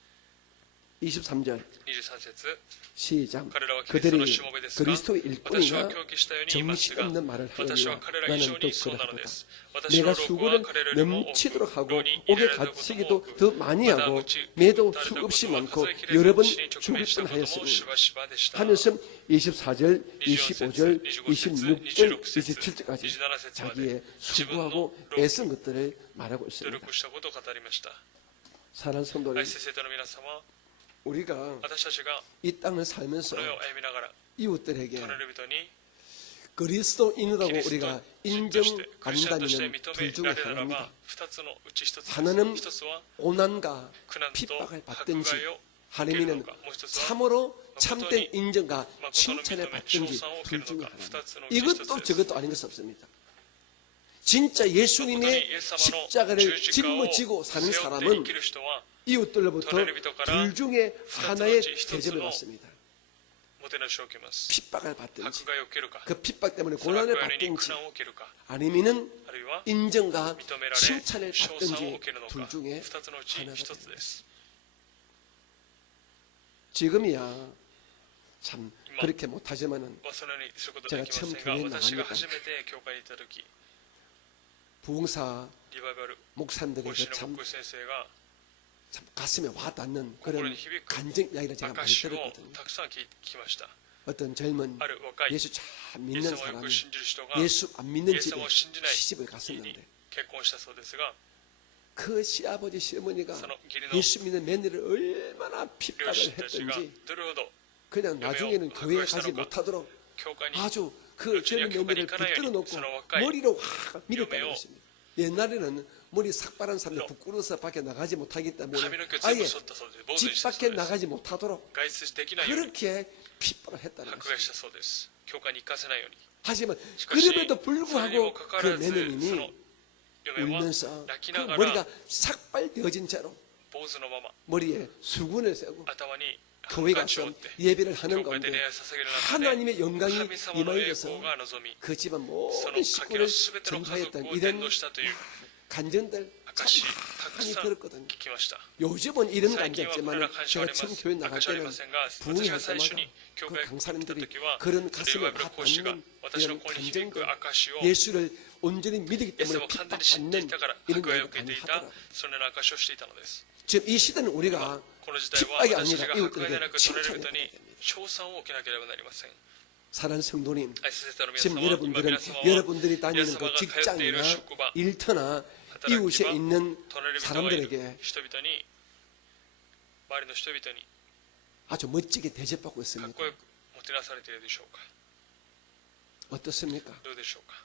23절 23節 시작. 彼らはキリスト 그들이 のしもべですか？ 그리스도의 私は 일꾼이나 狂気したように言います 정신 が 없는 말을 私は 하느냐 彼ら以上 나는 또 にそうなの 그러하다. です。私の 내가 労苦は 수고를 彼らよりも多く 넘치도록 하고 牢に入 옥에 れられたことも 갇히기도 多く 더 많이 また 하고 打ち 매도 打たれた 수없이 ことは 많고 数えきれず 여러 번 死に直面 죽을 したこともし 뻔하였으니 ばしばでした。 하면서 24절, 25절, 25 26절, 節 27절까지 27節まで 자기의 수고하고 애쓴 것들을 말하고 努 있습니다. 力したことを語りました。 사랑하는 성도들, 愛する生徒の皆様、 우리가 私たちが 이 땅을 살면서 この世を歩みながら 이웃들에게 隣人に 그리스도인이라고 キリスト 우리가 人としてクリスチャンとして 인정한다면 認 둘 め 중에 られるなら 하나입니다. ば2つのうち1つです。 하나는 1つは 고난과 苦難と 핍박을 迫 받든지 害を受けるの 하나님은 か、もう1つは 참으로 참된 인정과 誠の 칭찬을 認め 받든지 称賛を受け 둘 る 중에 のか、 하나입니다. 2つのうち1 이것도 つです。 저것도 아닌 것이 없습니다. 진짜 예수님의 십자가를 짊어지고 사는 사람은 이웃들로부터 둘 중에 하나의 대접을 받습니다. 핍박을 받든지 迫害を受けるか 그 핍박 때문에 その迫 고난을 害に苦 받든지 難を受けるか 아니면은 あるいは 인정과 認められ 칭찬을 称賛を 받든지 受けるの 둘 か 중에 2つのうち 하나가 1つ 됩니다. です 지금이야 참 이마. 그렇게 못하지만은 そのようにすること 제가 できません 처음 が 교회에 私が 나가니까 初めて教会に行った時 부흥사 リバイバル 목사님들이 講師の 참, 牧師先生が 참 가슴에 와닿는 心 그런 に響く 간증 이야기를 제가 많이 証しを 들었거든요. たくさん聞きました 어떤 젊은 ある若い 예수 잘 イエス 믿는 様をよ 사람이 く信じる人が 예수 안 믿는 イエス 집에 様を信じない 시집을 家に 갔었는데 結婚したそうですが 그 시아버지 시어머니가 その義理の 예수 믿는 며느리를 얼마나 両 핍박을 親たちが 했던지 どれほど 그냥 나중에는 교회에 가지 못하도록 教会に 아주 그 젊은 며느리를 붙들어 놓고 머리로 확 밀었다는 것입니다. 옛날에는 머리 삭발한 사람들 부끄러워서 밖에 나가지 못하기 때문에 髪の毛を全 아예 部剃ったそうです坊主 집 にしたそ 밖에 うです 나가지 못하도록 外出できないように 그렇게 핍박을 했다는 迫 것입니다. 害したそうです教会に行かせないように 하지만 しかし 그럼에도 それにも 불구하고 かかわ 그 らずその 며느님이 嫁は 울면서 泣き 그 ながら 머리가 삭발되어진 채로 坊主のまま 머리에 수건을 세고 頭に 교회 ハンカチを 가서 折って 예배를 하는 教会で 가운데 礼拝を捧げる中で 하나님의 영광이 神様の栄 임하여서 光が望み 그 집안 そ 모든 の家計 식구를 の全ての家族 전파했던 を伝 이런 道したという 간증들 참 証たく 많이 さん 들었거든요. 聞きました 요즘은 이런 게 最近はこの 아니었지만 ような感謝はあ 제가 りま 처음 す 교회 나갈 証はあり 때는 ませんが私 부흥할 が最初 때마다 に教 그 会に来た 강사님들이 時は 그런 リバイ 가슴을 バル講師が 받는 私の 이런 声に響く 간증들 証しを 예수를 온전히 믿기 イエス 때문에 様を完全に知ってい 핍박받는 たから 이런 迫害を 이야기를 受けて 많이 いた 하더라고요. そのような証しをしていたのです 지금 이 시대는 우리가 この時代は 핍박이 私た 아니라 ちが迫害でな 이웃들에게 く隣人 칭찬해야 に 됩니다. 称賛を受けなければなりません 사랑하는 성도님 愛する人の皆 지금 様今 여러분들은 皆様は 여러분들이 イエ 다니는 ス様 그 が通っている 직장이나 職場 일터나 働き 이웃에 場 있는 隣人がいる 사람들에게 人々に周りの人々に 아주 멋지게 대접받고 かっ 있습니다. こよくもてなされているでしょうか 어떻습니까? どうでしょうか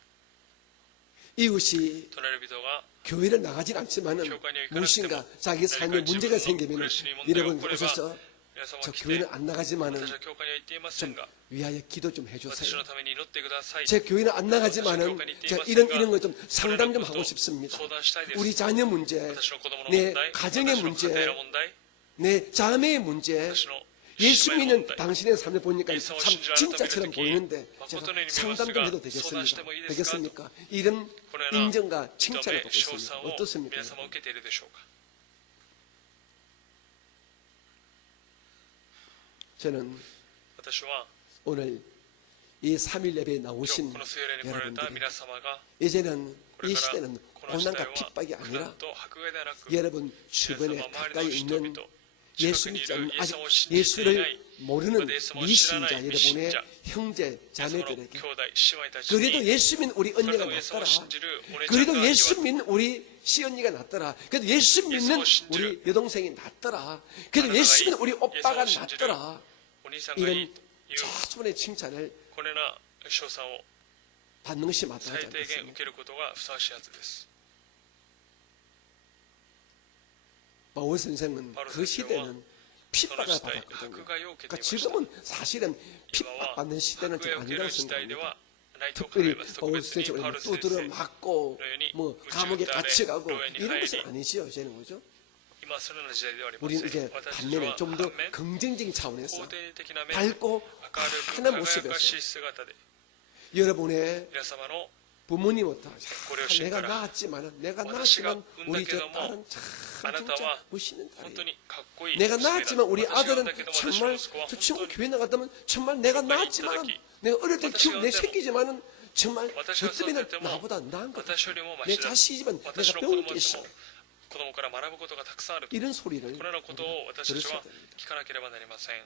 이웃이 隣人が 교회를 나가진 않지만은 무엇인가 자기 삶에 문제가 생기면 여러분 오셔서 皆様 저 が来て 교회는 안 나가지만은 私は教会には行っていません 좀 が 위하여 기도 좀 私 해주세요. のために祈ってください 제 교회는 안 나가지만은 제가 이런 거 좀 상담 좀 하고 싶습니다. 相談したいです 우리 자녀 문제, 私の子供の 내 問題 가정의 私の家庭 문제, の問題 내 자매의 문제, 私の 예수 姉妹の 믿는 問題 당신의 삶을 보니까 참 예수를 신뢰하는 진짜처럼 사람들에게 보이는데 제가誠のように見えます 상담 좀が 해도 되겠습니까? 相談してもいいですか? 되겠습니까? 이런 このような 인정과 認 칭찬을 め 받고 称 있습니다. 賛を 어떻습니까? 皆様受けているでしょうか 저는 私は 오늘 이 3일 예배에 今日 나오신 この聖霊に来られた 여러분들이 皆様が 이제는 こ 이 れから 시대는 この時代 고난과 は 핍박이 苦 아니라 難と迫害ではなく 여러분 皆 주변에 様周り 가까이 の人 있는 々 예수 近くにい 믿지 る 않는 イエス 아직 様を信じていな 예수를 い 모르는 まだイエス様を知らない 미신자 未信 여러분의 者 형제 皆様の 자매들에게 兄弟姉妹たち 그래도 に 예수 믿는 우리 それ 언니가 ともイエス様を 낫더라 信じるお姉ちゃん 그래도 が 예수 言わ 믿는 우리 시언니가 낫더라 그래도 예수 믿는 예수 우리 여동생이 낫더라 그래도 하나가 예수 믿는 우리 예수 오빠가 신지를 낫더라 お兄さんが言う 이런 자손의 칭찬을 これら称賛を 받는 것이 마땅하지 最低限受 않겠습니까? けることがふさわしいはずです 바울 선생은 바울 그 선생은 시대는 핍박을 その時代 받았거든요. 迫害を受けて 그러니까 いました 지금은 사실은 今は 핍박받는 시대는 迫害 좀 を受け 아니라고 る時代で 생각합니다. はないと考え 특별히 ます特 바울 別に 선생처럼 パウル 두드려 先生 맞고 のように 뭐 감옥에 鞭打たれ 갇혀가고 牢屋に 이런 入 것은 り 아니지요. 이제는 그죠? 今はそのような時代ではありま 우리는 せ 이제 ん私たち 반면에 は 좀 더 反面 긍정적인 차원에서 肯定的な面 밝고 明るく 환한 輝か 모습에서 しい姿で 여러분의 皆様の 부모님부터 고려하신 내가 거라. 낳았지만 내가 와타시가 낳았지만 우리 저 운다케도 딸은 참 진짜 아나타와 멋있는 本当 딸이에요. にかっこいい 내가 娘だ 낳았지만 우리 私が産ん 아들은 だけど私の 정말 息子は 저 本 친구 当に 교회 나갔다면 정말 내가 교회에 낳았지만 있다더니 내가 어릴 때 와타시가 키우고 내 어때도 새끼지만은 정말 와타시가 어쩌면 쏠 때도 나보다 나은 것 같아. 私よりもマ 내 シだ 자식이지만 私 내가 の子 배울 供 게 たち 있어. も子供から学ぶことがたくさんある 이런 소리를 このようなことを私たち 들었어야 は 됩니다. 聞かなければなりません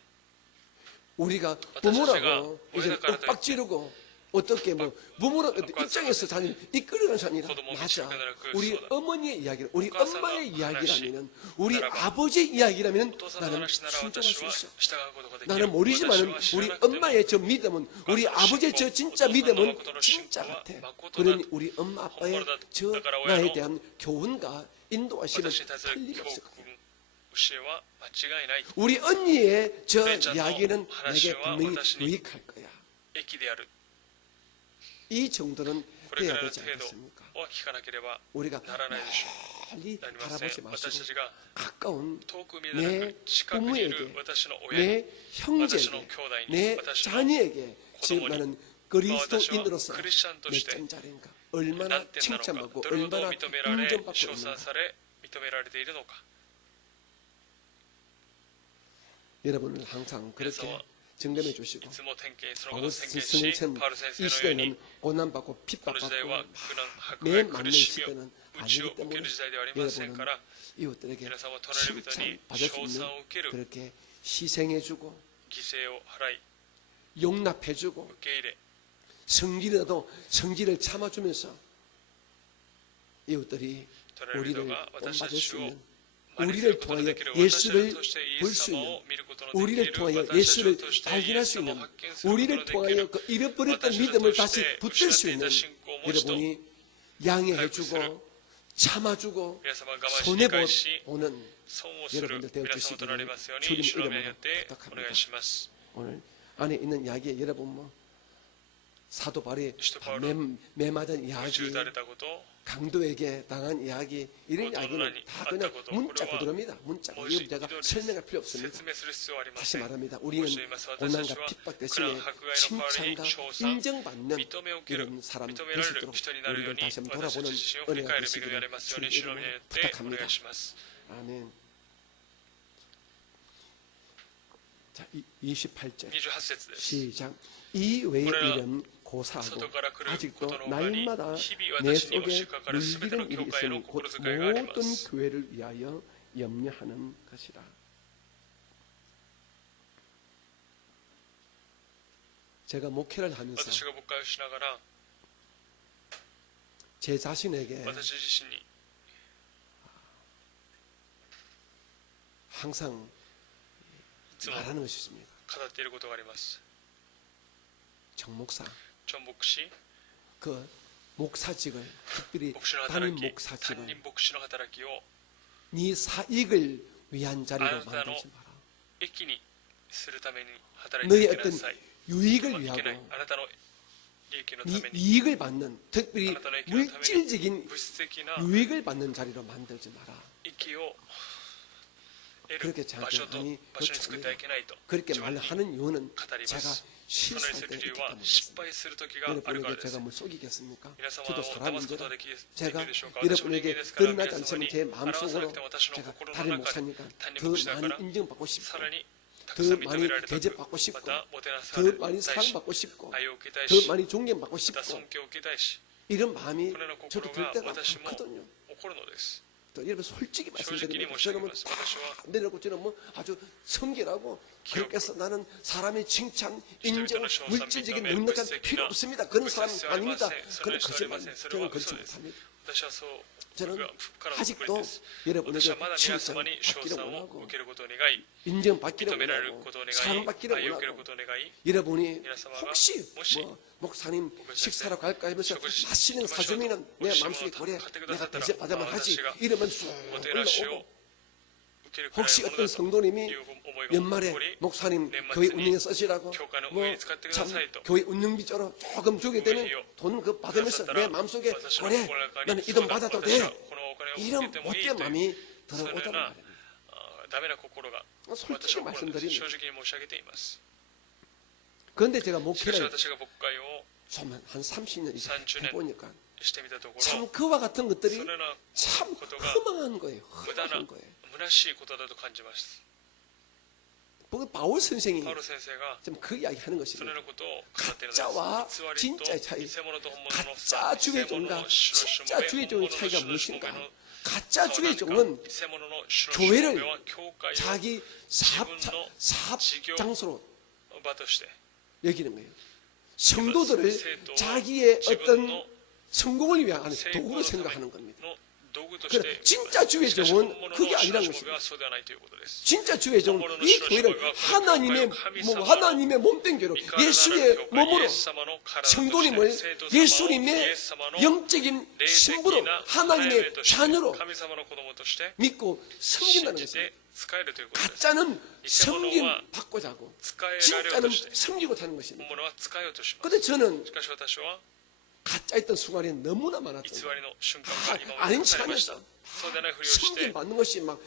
우리가 와타시가 부모라고 이제 오해다카라 윽박 지르고 어떻게 뭐 부모로 입장에서 자녀를 이끌어가는 게 아니라 맞아. 우리 어머니의 이야기를 우리 엄마의 이야기라면은 우리 아버지의 이야기라면은 お父さんの 나는 話なら 순종할 私 수 は 있어. 従うことができる 나는 모르지만은 私は知 우리 らなくても 엄마의 저 믿음은 우리 아버지의 저 진짜 믿음은 진짜 같아. 그러니 우리 엄마 아빠의 저 나에 대한 교훈과 인도하심은 私に対する 틀림 教 없을 訓 거예요. 教えは間違いない 우리 언니의 저 벤자노 이야기는 하나시와 내게 분명히 와타시니 유익할 거야. 益である 이 정도는 これく 해야 らいの 되지 程度 않겠습니까? を聞かなければ 우리가 ならないでしょ 멀리 なりません。 바라보지 私た 마시고 ちが 가까운 遠く見えな 내 く近くにいる 부모에게 私の親に 내 私 형제에게 の兄弟に 내 私の 자녀에게 지금 고도모니, 나는 私は 그리스도인으로서 クリスチャンと 몇 して 점짜리인가 何 얼마나 点なのか 칭찬받고 どれほど 얼마나 認められ 인정받고 称 있는가 賛され認められているのか 여러분을 항상 그렇게 그래서 점검해 い 주시고 つも点検そのこ 바울 とを宣言し 스님처럼 パウル先 이 生のように 시대는 고난받고 この 핍박받고 時代は苦難迫 매 害苦 맞는 しみを 시대는 打ちを 아니기 受け 때문에 る時代ではありません 여러분은 から 이웃들에게 皆さんは隣人に 칭찬받을 수 称 있는 賛を受ける 그렇게 희생해주고 犠牲を払い 용납해주고 受け入れ 성질이라도 성질을 참아주면서 이웃들이 隣 우리를 人が私た 본받을 ち 수 を 있는 真似す 우리를 ることの 통하여 できる私たち 예수를 としてイエ 볼 ス 수 様 있는 を見ることのでき 우리를 る 통하여 私たち 예수를 として 발견할 イエ 수 ス様を 있는 発見すること 우리를 のでき 통하여 る 그 잃어버렸던 私たち 믿음을 と 다시 して 붙들 失 수 ってい 있는 た信仰をもう一度 여러분이 양해해주고 참아주고 皆様が我慢し理解し 손해보는 損をする 여러분들 皆 되어 様となりますよう 주시기를 に主の 주님 名によって 이름으로 お願いします 오늘 안에 있는 이야기에 여러분 뭐 사도 바울이 사도 바울은 매맞은 打 이야기 ち打たれたこと 강도에게 당한 이야기 이런 고도로라니 이야기는 다 그냥 아따고도 문자 고도와 그대로입니다. 문자 이거 제가 설명할 필요 없습니다. 説明する必要はありま 다시 せん 말합니다. 우리는 もう一度言います私たち 고난과 は 핍박 苦 대신에 難迫害の代わりに 칭찬과 称賛 인정받는 認めを受ける 이런 사람 認 될 めら 수 れる 있도록 人になるよう 우리를 に 다시 한번 私たち 돌아보는 自身を振り 은혜가 返る恵みがあ 되시기를 りますように 주님 主の名によ 이름으로 ってお願 부탁합니다. いします 아멘. 자, 28절 28節です 시작. 이 외의 우리가 일은 고사하고 外から来る 아직도 ことの他に 날마다 日々 내 私に押し 속에 かかるすべての 물리는 教 일이 会の 있으니 곧 心遣いがありま 모든 す 교회를 위하여 염려하는 것이라. 제가 목회를 하면서 私が牧会をしながら 제 자신에게 私自身に 항상 いつも 말하는 것이 있습니다. 語っていることがあります 정 목사, チョン牧師 그 목사직을 특별히 牧師の 담임 働き 목사직을 担任牧師の働きを 네 사익을 위한 자리로 아나타노 만들지 마라. 益にするために働いて 너의 いきな 어떤 さい 유익을 いけない 위하고 あなたの利益のた 네 めに 이익을 받는 특별히 아나타노의 기회의 물질적인 物質的な 유익을 받는 자리로 만들지 마라. 益を得る 그렇게 場所 저한테 と 아니 場所に作ってはいけないと 그렇게 自分に 말하는 이유는 語りま 제가 すその 실수할 す 때 る理由 있기 は 때문에 失 그렇습니다. 敗する時があるから 여러분에게 です 제가 뭘 속이겠습니까? 皆様 저도 を騙すこと 사람인데 はできる 제가 でしょうか私も人間 여러분에게 ですから 드러나지 皆様 않으면 に 제 表さな 마음속으로 くても私の 제가 心 다른 の中で 목사니까 担任 더 牧師だから 많이 인정받고 싶고 さらにた 더 くさん認 많이 められたく 대접받고 싶고 またもてなさ 더 れ 많이 たいし 사랑받고 싶고 愛を受けたい 더 し 많이 존경받고 また 싶고 尊敬を受けたいし 이런 마음이 このような 저도 心 들 が 때가 私も 많거든요. 起こるのです 또 여러분 솔직히 正直に 말씀드리면 申し上げ 저는 ます私は 내려고 저는 뭐 아주 성결하고 기억, 그렇게 해서 나는 사람의 칭찬, 기도에 인정, 따라 쇼, 물질적인 삼비tam에, 능력은 물색이나 필요 없습니다. 그런 사람 물색이 아닙니다. 아리마세, 그런 선을 거짓말 아리마세, 저는 선을 그렇지 아리마세. 못합니다. 私はそう 저는 僕からの 아직도 です 여러분에게 私はまだ皆 칭찬 様に称 받기를 賛を 원하고 受けることを願い 인정받기를 認められる 원하고 ことを願い 사랑받기를 愛を受ける 원하고 ことを願い 여러분이皆様が 혹시 もし 뭐 목사님 목사님 식사로 갈까 하면서食事 맛있는 마셔도 사주면은 내 혹시 마음속에 뭐 그래 다 내가 가져다 대접받아만 하지 놨다가 이러면 쑥 お照らしを 올라오고 受けるくらい 혹시 のも 어떤 のだと 성도님이 いう思いが 연말에 起こり 목사님年末 교회 に 운영에 쓰시라고 교회의 뭐 운영에 使ってくだ 참 さいと 교회 운영비처럼 조금 주게 되면 교회비요. 돈 그 받으면서 내 마음속에 私の 그래 心の中に 나는 이 돈 받아도 私 돼 はこのお金を 이런 受けてもいい 못된 という 마음이 そのよう 들어오더란 な 말입니다. ダメな心が 솔직히 私の心です 말씀드리면 正直に申し上げています 그런데 제가 しかし 목회를 私が牧会を 좀 한 30년 이상 30年 해보니까 してみたところ 참 그와 같은 것들이 そのような 참 ことが 허망한 거예요. 無駄な 허망한 거예요. 虚しいことだと感じます 그 바울 선생이 パウロ先生が 좀 그 이야기 하는 その 것입니다. ようなことを語っているの 가짜와 です偽り 진짜의 と 차이 偽物と本物の 가짜 差 주의 偽物 종과 の主のしも 진짜 べ 주의 本 종의 物の 차이가 主のしもべ 무엇인가? の 가짜 差 주의 は何か 종은 偽物の主のしも 교회를 べは教会を 자기 사업, 지분도 사업 지교 장소로 場として 여기는 거예요. 성도들을 생도와 자기의 어떤 지분도 성공을 위한 아니, 成功 도구로 のため 생각하는 겁니다. の道具として 그래, 진짜 주의 しかし 종은 本物の 그게 主の 아니라는 しもべ 것입니다. はそうではないということです 진짜 주의 종은 본물은 이 주의 교회를 종과 하나님의 하나님의 뭐 하나님의 몸된 교로 いかなる 예수의 教会 몸으로 イエス様の体として 성도님을 生徒様をイ 예수님의 エス様の 영적인 霊的 신부로 な 하나님의 花嫁として 자녀로 神様の子供として 믿고 信 섬긴다는 じ 것입니다. て使えるということです 가짜는 이세모노와 섬김 받고자 하고 使えられよう 진짜는 として 섬기고 사는 것입니다. 本物は使えようとします 근데 저는 しかし私は 가짜였던 순간이 너무나 많았던 偽 거예요. りの瞬間が今まで 아닌 たくさんありました 척하면서 そうでないふりをして 승진 받는 것이 막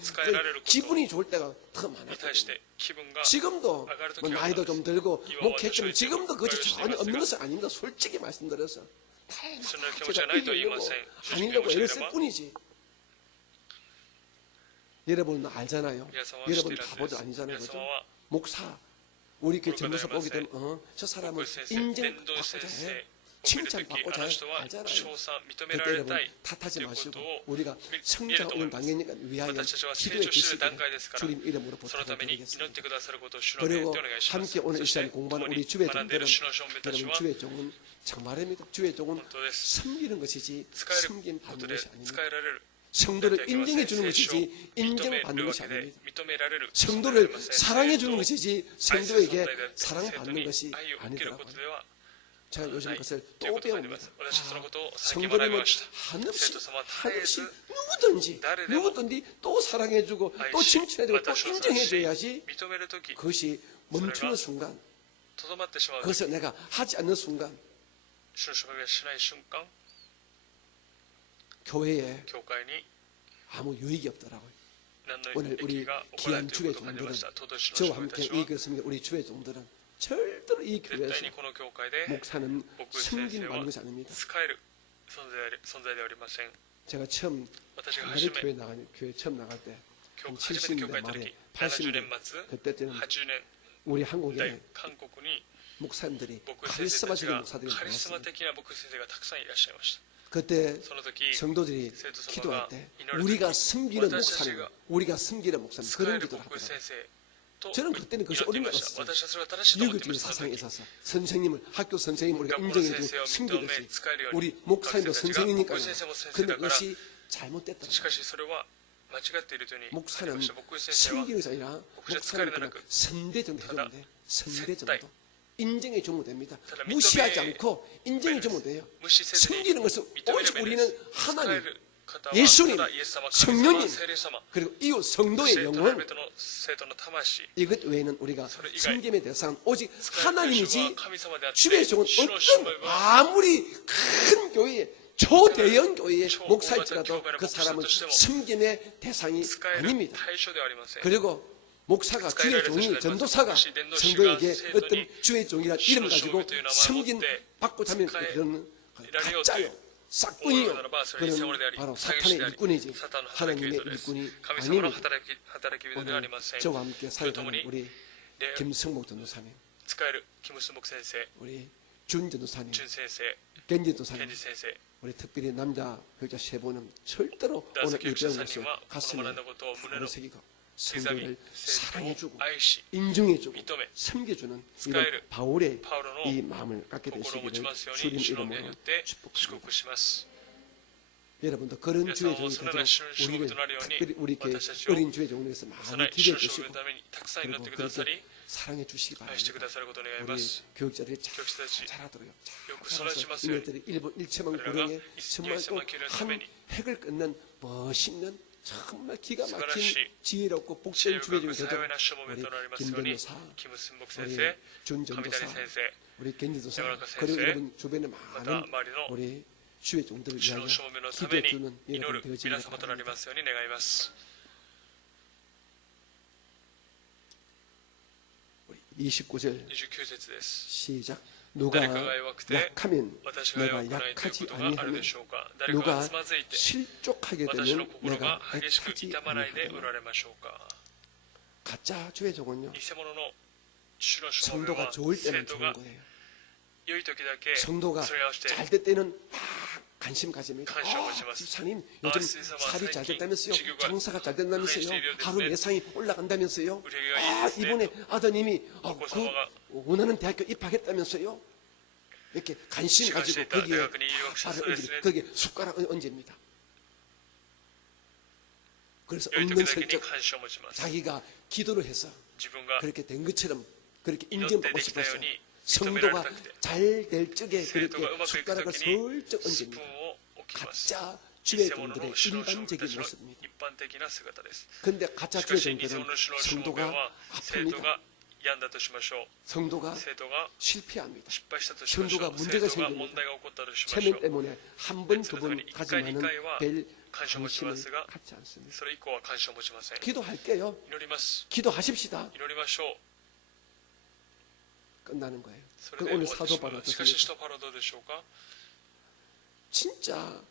기분이 좋을 때가 더 に 많았거든요. 対して気分が 지금도 뭐 나이도 좀 들고 목했지만 지금도 그것이 전혀 없는 것은 아닙니다. 솔직히 말씀드려서 そんな気持ちはないとは言いません。 아니라고 애를 쓸 뿐이지. 여러분 알잖아요. 皆さんは知って 여러분 いるはずで 바보도 す。 아니잖아요. 皆 그죠? 様は 목사 우리 교회 전도사 보기 때문에 저 牧 사람은 師先生、 인정받고자 先 해. 生を見ると 칭찬받고자 き、あの 해. 人は 알잖아요. 称賛、認め 그때 られ 여러분 たい 탓하지 というこ 마시고 とを 우리가 見ると 성장하는 思います。 단계니까 위하여 私たちは成 기도해 長してい 주시기를 る段階ですから、 주님 이름으로 そのために祈って 부탁드리겠습니다. くださることを主の名で 그리고 お願いします 함께 。 오늘 そ 이 して 시간 、 공부하는 共 우리 に 주의 学んでい 종들은 る主の証明たち 여러분 は 주의 종은 정말입니다. 주의 종은 本当です。 섬기는 것이지 使える 섬김 こと 받는 で 것이 使 아닙니다. えられる。 성도를 인정해 주는 聖書を 것이지 認め 인정받는 るわ 것이 けで 아닙니다. 認められる。 성도를 そうではありません。 사랑해 주는 生徒を 것이지 愛する存 성도에게 在であって、 사랑받는 生徒 것이 に愛を受けるこ 아니더라고요. とでは 제가 요즘 ない 그것을 という 또 ことがありま 배웁니다. す。私はそのことを最近学び 성도님은 ました。 한없이 生徒様は絶え 한없이 ず 누구든지 나를 누구든지 또 사랑해주고 愛 또 し、 칭찬해주고 また 또 称賛し、 인정해줘야지 認めるとき、 그것이 멈추는 순간 とどまってしまうとき、 그것을 내가 하지 않는 순간 主の証明をしない瞬間、 교회에 教会に 아무 유익이 없더라고요. 何の 오늘 益 우리 が起こらな 귀한 いという 주의 ことを感じま 종들은 した。尊い主の 저와 証明た 함께 ち 이 は 그렇습니다. 우리 주의 종들은 절대로 이 絶 교회에서 対にこの教会で 목사는 牧師先 섬김 生 받는 は 것이 아닙니다. 使える存在ではありません。 제가 처음 私が初 옛날에 め 교회 처음 나갈 때 初 한 めて教 70년대 会行った 말에 時、70 80년대 年末、 그때 때는 80年 우리 代 한국에 韓国に 목사님들이 牧師先生たち 카리스마적인 が 목사들이 カリスマ 많았습니다. 的な牧師先生がたくさんいらっしゃいました。 그때 その時、 성도들이生徒様 기도할 が 때 祈る 우리가 時、 섬기는 私たち 목사님, が 우리가 섬기는 목사님 使え 그런 る 기도를 牧師 하더라고요. 先生と 저는 그때는 祈 그것이 ってい 옳은 ま 줄 した。 알았어요. 私はそれが正しいと思っていま 유교적인 した。 사상에 있어서 선생님을 학교 선생님을 우리가 学校の先 인정해주고 生を認 섬기듯이 め使えるように 우리 목사님도 学生たちが 선생이니까 牧師先生も先生 근데 だから 그것이 し 잘못됐더라고요. かしそれは間違っているというふうに 목사는 牧師先生は 섬기는 것이 아니라 목사 목사는 축하를 그냥 하는 선대 정도 해주면 돼. 선대 세타이. 정도. 인정해 주면 됩니다. 다다 무시하지 믿음의 않고 인정해 주면 돼요. 無視せずに 섬기는 것은 認める 오직 べきで 우리는 す。使え 하나님 る方は 예수님 ただイエス様、神 성령님 様、聖霊様、 그리고 이웃 성도의 生徒の 영혼 人の生徒の魂、 이것 외에는 우리가 서로 이가- 섬김의 대상은 오직 使える主は 하나님이지 神様であって、 주의 종은 主の使命 어떤 は 아무리 큰 교회에 초대형 교회의 초- 목사일지라도 교회의 그 사람은 목사도 섬김의 대상이 使える 아닙니다. 対象ではありません。 그리고 목사가使え 주의 られた 종이 人であります。 전도사가 혹시伝道師が 성도에게 生徒に 어떤 주의 종이라는 이름 가지고 主の証明という名前を持って 섬긴 받고자 하면 使え 그런 られようという 가짜요 싹꾼이요 ならばそれは偽物であ 그는 り 바로 詐欺師 사탄의 であり 일꾼이지 サタンの働き 하나님의 人です 일꾼이 神様の 아닙니다. 働き人ではありません。 저와 함께 それとも 살아가는 に 우리 礼 김성목 전도사님 使えるキムスモク先生、 우리 준 전도사님 ジュン先生、 겐지 ケン 전도사님 ジ先生、 우리 특별히 남자 교육자 세 분은 절대로 男 오늘 性 이 教育者 배운 3人 것을 はこの 가슴에 学んだことを胸 바로 の 새기고 刻み、 성도를 生徒 사랑해주고 を愛し、 인정해주고 認め、 섬겨주는 스카이를- 이런 바울의 パウロの 이 마음을 갖게 心を持ち 되시기를 ますよう 주님 に、主の名によ 이름으로 って祝 축복합니다. 福します。 여러분도 그런 皆さん 주의 も 종이 そのよう 되도록 な主の証明 우리를 となるように、 특별히 우리 교회 私たちを 어린 주의 종에서 その 많이 主 기대해 の証明 주시고 のためにたくさん祈っ 그리고 てくださ 그렇게 り、 사랑해 주시기 愛してく 바랍니다. ださることを願い 우리 ます。 교육자들이 教師たち 잘하도록 よく育ちますように、 이들이 일본 일체만 그러나 고령에 이 정말 일체만 기를 또한 타면이 핵을 끊는 멋있는 정말 기가 막힌 스바라시 지혜롭고 복된 知恵 주의 深 종이 く幸 되도록 いなしもべ 우리 となりますように、 김전도사 キムスンボク先 우리 生、 준 神谷 전도사 先生、 우리 겐지도사 야마라카 센세, 그리고 여러분 주변에 また 많은 周りの 우리 주의 종들을 主 위하여 の証明のため 기도해 に 주는 祈 여러분 る 되어지기를 皆様となり 바랍니다. ますように願います。 우리 29절 29節です。 시작 누가 誰かが弱くて 약하면 私が弱 내가 くないというこ 약하지 とがある 아니하면 でしょうか。誰かが 누가 つまずいて 실족하게 私の 되면 心が 내가 激しく 약하지 痛まないでお 아니하면 られましょうか。 가짜 주의 종은요 偽物の主の証明 성도가 は 좋을 生 때만 徒 좋은 が 거예요. 良い時だけ 성도가 それに合わせて 잘 될 때는 막 관심 가집니다. 관심 가지마스. 집사님 아, 요즘 스님아, 살이 잘最近 됐다면서요. 지교가 장사가 잘 된다면서요. 관심이 되었는데 하루 예상이 올라간다면서요. 우리가 아, 이 이번에 아드님이 고사와가 원하는 대학교 입학했다면서요. 이렇게 관심 시간 가지고 시간 거기에 대학원이 유학시설 젓가락을 했으면 거기에 숟가락을 얹습니다. 그래서 良い 없는 時だけに 성적 関心を持ちます。 자기가 기도를 해서 自分が 그렇게 된 것처럼 그렇게 祈って 인정받고 できたよ 싶었어요. うに認められ 성도가 たくて 잘 될 적에 生徒 그렇게 がうまくいく 숟가락을 時に 슬쩍 スプー 얹습니다. ンを置きます。 가짜 偽 주의 物 종들의 の主の証明た 일반적인 ちの 모습입니다. 一般的な姿です。 근데 가짜 しか 주의 し偽 종들은 物の主の証明 성도가 は生徒 아픕니다. が病んだとしましょう。 성도가 生徒が 실패합니다. 失敗したとしましょ 전도가 う。 문제가 生徒が 생깁니다. 問題が起こったとしましょ 체면 う。 때문에 한 번, 두 번 가지만은 별 感謝を持ち 관심을 ますが、 갖지 않습니다. それ以降は感謝を持ちません。 기도할게요. 祈ります。 기도하십시다. 祈りましょう。 끝나는 거예요. それ 그 で 오늘 終わってしま 사도 바로 う。しかし、使 어떻습니까? 徒パウロはどうでしょうか。 진짜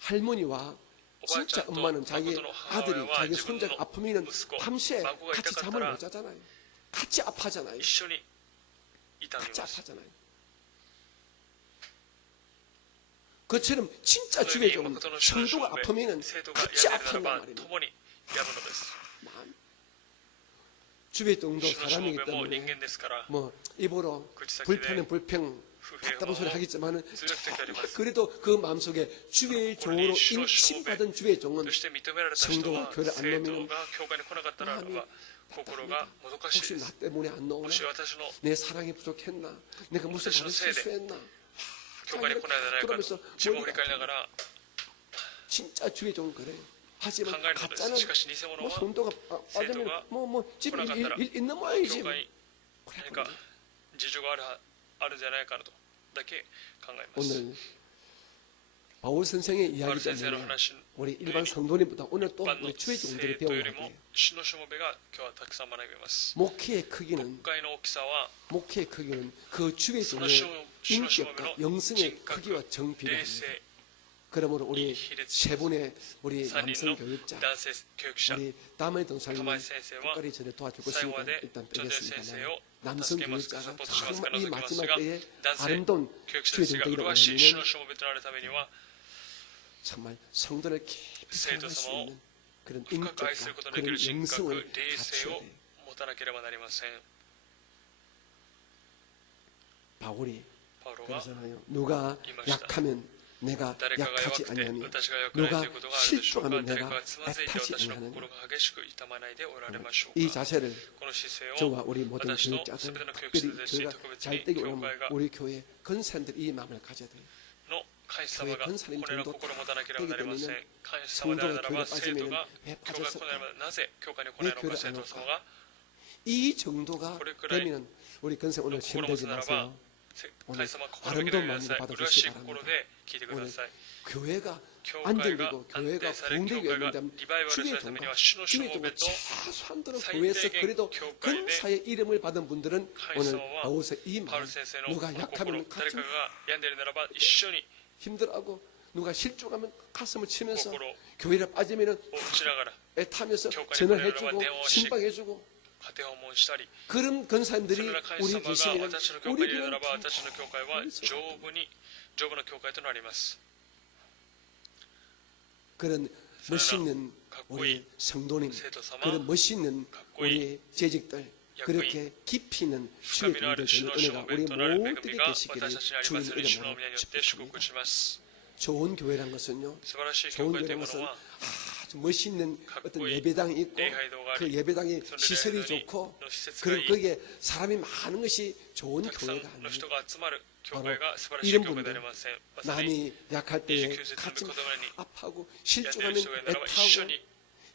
할머니와 おばあちゃ 진짜 んと 엄마는 자기 誠の母 아들이 親は 자기 自分 손자가 の 아프면 息子、 밤새 孫が 같이 痛かった 잠을 ら 못 자잖아요. 같이 아파하잖아요. 一緒に痛み 같이 ます。 아파하잖아요. 그처럼 진짜 その 주의 ように 종 誠の主の証 성도가 明、 아프면 生徒が 같이 病んでいるなら 아파한단 ば 말입니다. 共に病むのです。 주의 종도 主の証 사람이기 明も人 때문에 間ですから 뭐 입으로口先で 불편은 불평 不平 답답한 和 소리 を 하겠지만은 通訳的であります 그래도 그 마음속에 주의 종으로 인칭받은 주의 종은 として認められた人は、 성도가 교회를 안 生徒 넣으면 が教会に来なかったらば心がもどかしい 혹시 で 나 す。 때문에 안 나오나? もし私の 내 사랑이 부족했나? 내가 무슨 말을 실수했나? 教会に来ないでないかと自分を振り返りながら 진짜 주의 종은 그래. 考 하지만 えるのです 가짜는 しかし偽物 뭐 は 성도가 빠지면 뭐 집에 일 있는 모양이지. 教会何か事情があるんじゃないかなとだけ考えます。 오늘 바울 선생의 パウル 이야기 先生の 때문에 話 우리 일반 성도님보다 오늘 또 一般の 우리 주의 生 종들이 徒より 배워야 も 돼. 主のしもべが今日はたくさん学びます。 목회의 크기는 教会の大きさは 목회의 크기는 그 주의 その 종의 主のしもべ 인격과 の 영성의 人格、 크기와 霊 정비례합니다. 性、 그러므로 우리 比列 세 분의 우리 3人 남성 の 교육자 男性教育者、 우리 다마의 동사님 玉井先生は 끝까지 저를 도와줄 最後 것입니다. まで 일단 ジョゼ先生 빼겠습니다. を 남성 助けますか 교육자가 サポートしますか 정말 이 除きます 마지막 が 때에 男性 아름다운 教育者 주의 たちが 종들이라고 麗しい主 하려면 のしもべとなるためには 정말 성도를 깊이 사랑할 수 성도様を 있는 그런 深く 인격과 愛することのでき 그런 る人格、 영성을 霊性 갖춰야 を 돼요. 持たなければなりません。 바울이 パウロが 그러잖아요. 누가 이마시다. 약하면 내가 誰かが弱 약하지 くて 아니하니 私が弱くないと 누가 いうことがあるでしょうか。 실족하면 誰か 내가 がつまずいて 애타지 私の 아니하느냐. 心が激しく痛まないでおられましょう 이 か。 자세를 この姿勢を 저와 우리 모든 私と 교육자들 全ての教育者 특별히 たち、 저희가 特別 잘 に 되기 教 원하면 会が 우리 교회 근사님들이 이 마음을 가져야 돼요. の神様が 교회 근사님 これの 정도 心を持たなければなりません。 되기 神様であるならば 성도가 生徒 교회에 が 빠지면 왜 教会に来ない 빠졌을까? のなぜ教会に来ないのか、生徒様が 이 정도가 그래, 그래. 되면 우리 근사 오늘 心を 힘들지 持つなら 마세요. ば神様心を受けてください。麗しい心で聞いてください。 교회가 教会が 안정되고 安 교회가 定され、教 부흥되기 会が 위하면 リバイバルさ 주의 れるために 종과 は主のし 주의 もべ 종과 と 최소한도로最低 교회에서 限 그래도 教会で 근사의 이름을 받은 분들은 神 오늘 様は 나오서 이 パウ 말 ル先生の 누가 心、 약하면 誰か 가슴 が病んでいるならば一緒に 힘들어하고 누가 실족하면 가슴을 치면서 心を 교회를 빠지면 打ちながら 애타면서 교회에 전화해주고 보내려면 신방해주고 家庭訪問したり、 그런 そ 근사님들이 れら神 우리 様が 계시면 私の教会にいるな 우리는 らば私の教会は丈夫な教会となります。 그런 멋있는 우리 성도님, 세도사마, 그런 멋있는 가꾸이, 우리 재직들, 그렇게 깊이 있는 주의 深みのある 종들 主 되는 のしも 은혜가 べ 우리 となる恵 모두에게 みが 계시기를 私たちにあり 주님 ますように主の 이름으로 皆によって祝福します。 좋은 교회란 것은요, 素晴らしい教 좋은 会という 교회란 も 것은 のは 아주 멋있는 어떤 가꾸이, 예배당이 있고礼拝堂があり、 그 예배당이 その 시설이 礼拝堂に 좋고 の施設がい 그리고 い、 거기에 사람이 많은 것이 좋은 たくさん 교회가 の 아니에요. 人が集まる教会が素晴らしい 이런 教会で 분들 ありません。まさに 남이 약할 때에 29節の 같이 御言葉に 아파하고 病んでい 실족하면 る人がいるならば一緒 애타고 に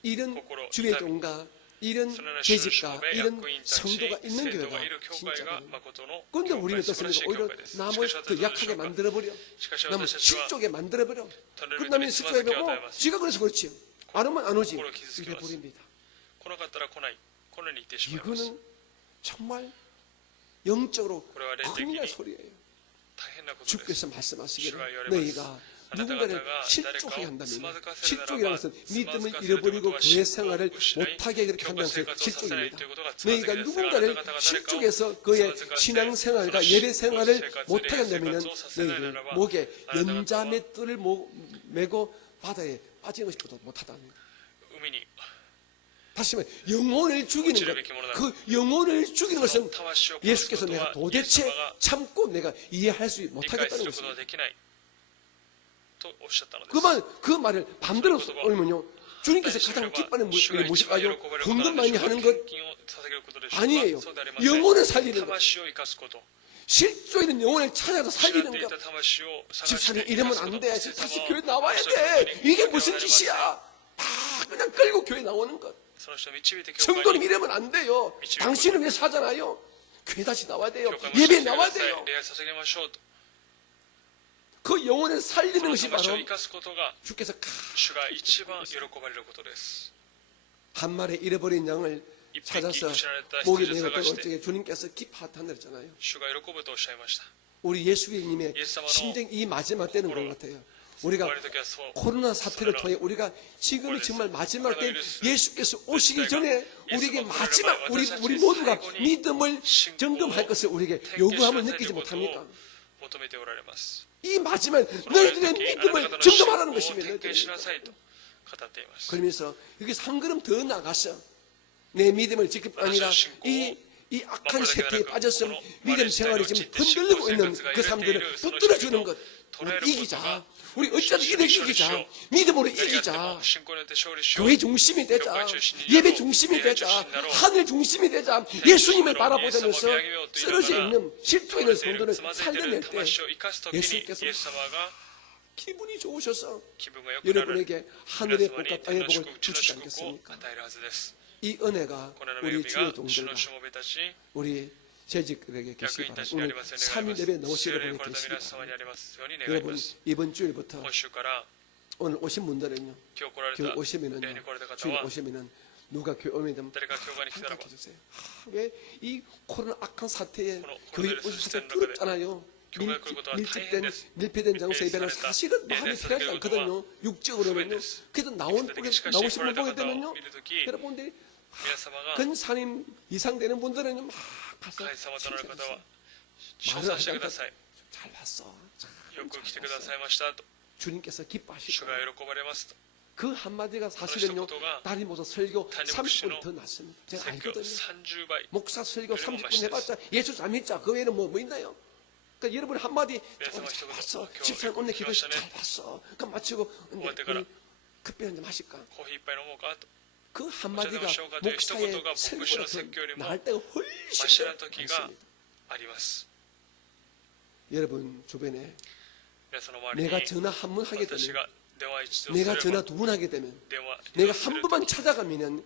이런心 주의 痛み 종과 이런 そのような主のし 재직과 もべ、 이런 役員たち、 성도가 있는 生徒 교회가 がいる教会 진짜 が誠の 그런데 教 우리는 会、素晴らし 어떻습니까? い教 오히려 会です。 남을 しかし私 더 はどうでし 약하게 ょうか。 만들어버려. しかし 남을 私たちは 실족에 만들어버려. 他の人 끝나면 につま 실족에 ずきを与え 뭐 ます。 지가 그래서 그렇지. 안 오면 안 오지.心を傷つけます。 이래버립니다. 来なかったら来ない。このように言ってしまいます。 이거는 정말 영적으로 これは霊的に 큰일 소리예요. 大変なことです。 주께서 말씀하시기를 주가 열어봤어. 너희가 누군가를 나타나다가 실족하게 나를 한다면 스마드카스를 실족이라는 것은 나라봐. 믿음을 스마드카스를 잃어버리고 두고 교회 신고 생활을 신앙이 못하게 그렇게 한다는 것이 교과서에 실족입니다. 가서 너희가 스마드카스를 누군가를 나타나다가 실족해서 그의 스마드카스를 신앙 생활과 스마드카스를 예배 생활을 스마드카스를 못하게 한다면 스마드카스를 너희들 나라봐. 목에 나라다가 연자의 뜰을 메고 바다에 빠지는 것보다 못하다는 거예요. 海に 다시 말해 영혼을 죽이는 것, 그 영혼을 죽이는 것은 魂を殺す 예수께서 こと 내가 はイエス 도대체 様が 참고 내가 이해할 수 理解 못하겠다는 すること 것입니다. はできないとおっしゃったのです。 그 말을 반대로 옮으면요 주님께서 가장 기뻐하는 무엇일까요? 헌금 많이 하는 것 아니에요. 영혼을 살리는 것, 실조 있는 영혼을 찾아서 살리는 것. 집사님 이러면 안 돼. 다시 교회 나와야 돼. 이게 무슨 짓이야? 다 그냥 끌고 교회 나오는 것. 성도님 이러면 안 돼요. 당신은 왜 사잖아요. 교회 다시 나와야 돼요. 예배 나와야 돼요. 그 영혼을 살리는 것이 바로 주께서 한 마리 잃어버린 양을 찾아서 목이 메었던 어쩌게 주님께서 기뻐하다는 그랬잖아요. 우리 예수님의 심정 이 마지막 때는 그런 것 같아요. 우리가 코로나 사태를 통해 우리가 지금이 정말 마지막 때 예수께서 오시기 전에 우리에게 마지막 우리 모두가 믿음을 점검할 것을 우리에게 요구함을 느끼지 못합니까? 이 마지막 너희들의 믿음을 점검하라는 것입니다. 그러면서 여기서 한 걸음 더 나가서 내 믿음을 지킬 뿐 아니라 이 악한 세태에 빠져서 믿음 생활이 지금 흔들리고 있는 그 사람들을 붙들어주는 것. 우리 이기자. 우리 어찌하든 이기자. 믿음으로 이기자. 교회 중심이 되자. 예배 중심이 되자. 하늘 중심이 되자. 예수님을 바라보면서 쓰러져 있는 실조 있는 성도를 살려낼 때 예수께서 기분이 좋으셔서 여러분에게 하늘의 복과 땅의 복을 주시지 않겠습니까? 이 은혜가 우리 주의 동들과 우리 재직들에게 계시기 바랍니다. 오늘 3일 예배 나오신 여러분이 계시기 바랍니다. 여러분 이번 주일부터 오늘 오신 분들은요, 교회 오시면은요, 주일 오시면은 누가 교회 오면 한가해주세요. 왜 이 코로나 악한 사태에 교회 오셔서 두렵잖아요. 밀폐된 장소 예배는 사실은 마음이 편하지 않거든요. 육적으로는요. 그래도 나오신 분 보게 되면요, 여러분들이 근사님 이상 되는 분들은요, 막 가서 말을 하지 않고 잘 봤어. 주님께서 기뻐하시고 그 한마디가 사실은요, 다리 모자 설교 30분 더 낫습니다. 제가 알거든요. 목사 설교 30분 해봤자 예수 잘 믿자. 그 외에는 뭐 있나요? 그러니까 여러분 한마디 잘 봤어. 집사님 오늘 기도 잘 봤어. 그럼 마치고 우리 커피 한잔 마실까? 그 한마디가 목사의 설교보다 더 나을 때가 훨씬 많습니다. 여러분 주변에 내가 전화 한 번 하게 되면, 내가 전화 두 번 하게 되면, 내가 한 번만 찾아가면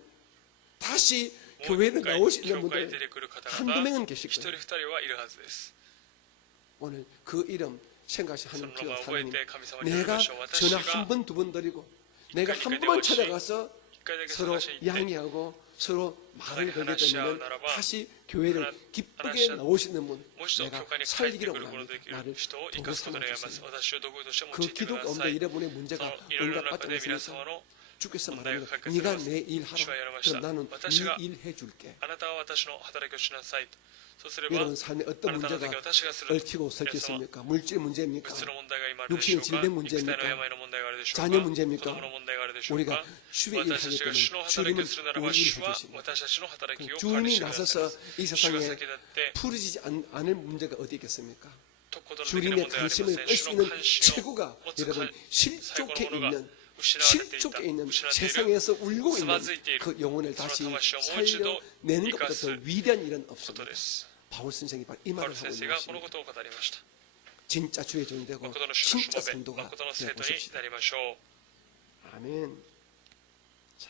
다시 교회를 나올 수 있는 분들 한두 명은 계실 거예요. 오늘 그 이름 생각하시는 주여 하나님, 내가 전화 한 번 두 번 드리고 내가 한 번만 찾아가서 서로 양해하고 서로 말을 걸게 되면 다시 교회를 기쁘게 나오시는 분 내가 살리기로 원합니다. 나를 도구 삼아주세요. 그 기도 가운데 여러분의 문제가 응답받지 않습니까? 주께서 말합니다. 네가 내 일 하라. 그럼 나는 네 일 해줄게. 여러분 삶에 어떤 문제가 얽히고 설켰습니까? 물질 문제입니까? 육신의 질병 문제입니까? 자녀 문제입니까? 우리가 주의 일을 하기 때문에 주님은 우리 일을 해주십니다. 주님이 나서서 이 세상에 풀어지지 않을 문제가 어디 있겠습니까? 주님의 관심을 끌 수 있는 최고가 여러분 실족해 있는 세상에서 울고 있는 그 영혼을 다시 살려내는 것보다 더 위대한 일은 없습니다. 바울 선생이 바로 이 말을 하고 있는 것입니다. 진짜 주의 종이 되고 진짜 성도가 되어보십시다. 아멘. 자,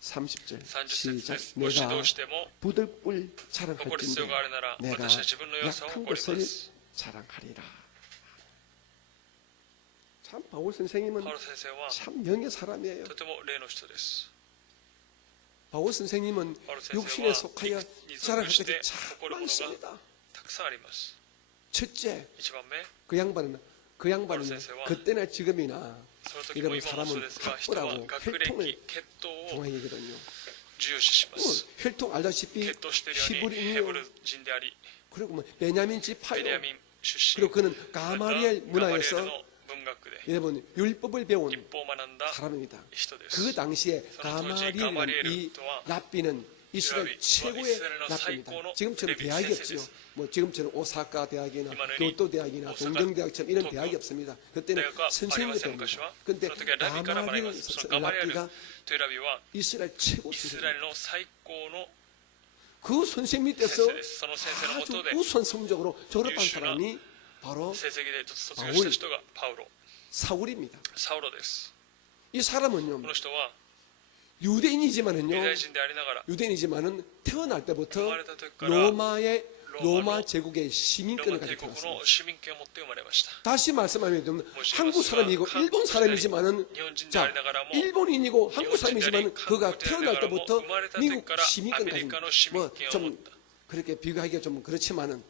30절 시작. 내가 부들불 자랑할진대 내가 약한 것을 자랑하리라. 참 바울 선생님은 참 명예 사람이에요. 바울 선생님은 육신에 속하여 자랑할 것이 참 많습니다. 첫째, 그 양반은 그때나 지금이나 이런 사람은 학벌하고 혈통을 좋아하거든요. 혈통 알다시피 히브리인이요. 그리고 뭐 베냐민 지파요. 그리고 그는 가마리엘 문화에서 여러분 율법을 배운 사람입니다. 그 당시에 가마리엘 이 랍비는 이스라엘 최고의 랍비입니다. 지금처럼 대학이 없죠. 뭐 지금처럼 오사카 대학이나 교토 대학이나 동경 대학처럼 이런 대학이 없습니다. 그때는 선생님이 배웁니다. 그런데 가마리엘 랍비가 이스라엘 최고 선생입니다. 그 선생 밑에서 아주 우수한 성적으로 졸업한 사람이 바로 사울입니다. 이 사람은요, 유대인이지만은요, ユダヤ人でありながら 유대인이지만은 태어날 生 때부터 まれた時からロ 로마 제국의 ー 시민권을 マ帝 가지고 国 태어났습니다. の市民権を持って生まれました。 다시 말씀하면 한국 し 사람이고 ますが 일본 사람이지만은 日本人であ 자 りながらも 일본인이고 한국 日本人であり 사람이지만 그가 韓国でありな 태어날 がらも 때부터 生まれた 미국 時からア 시민권 メリ 가진 カの市民権を持っ 뭐좀 그렇게 비교하기가 좀 그렇지만은 た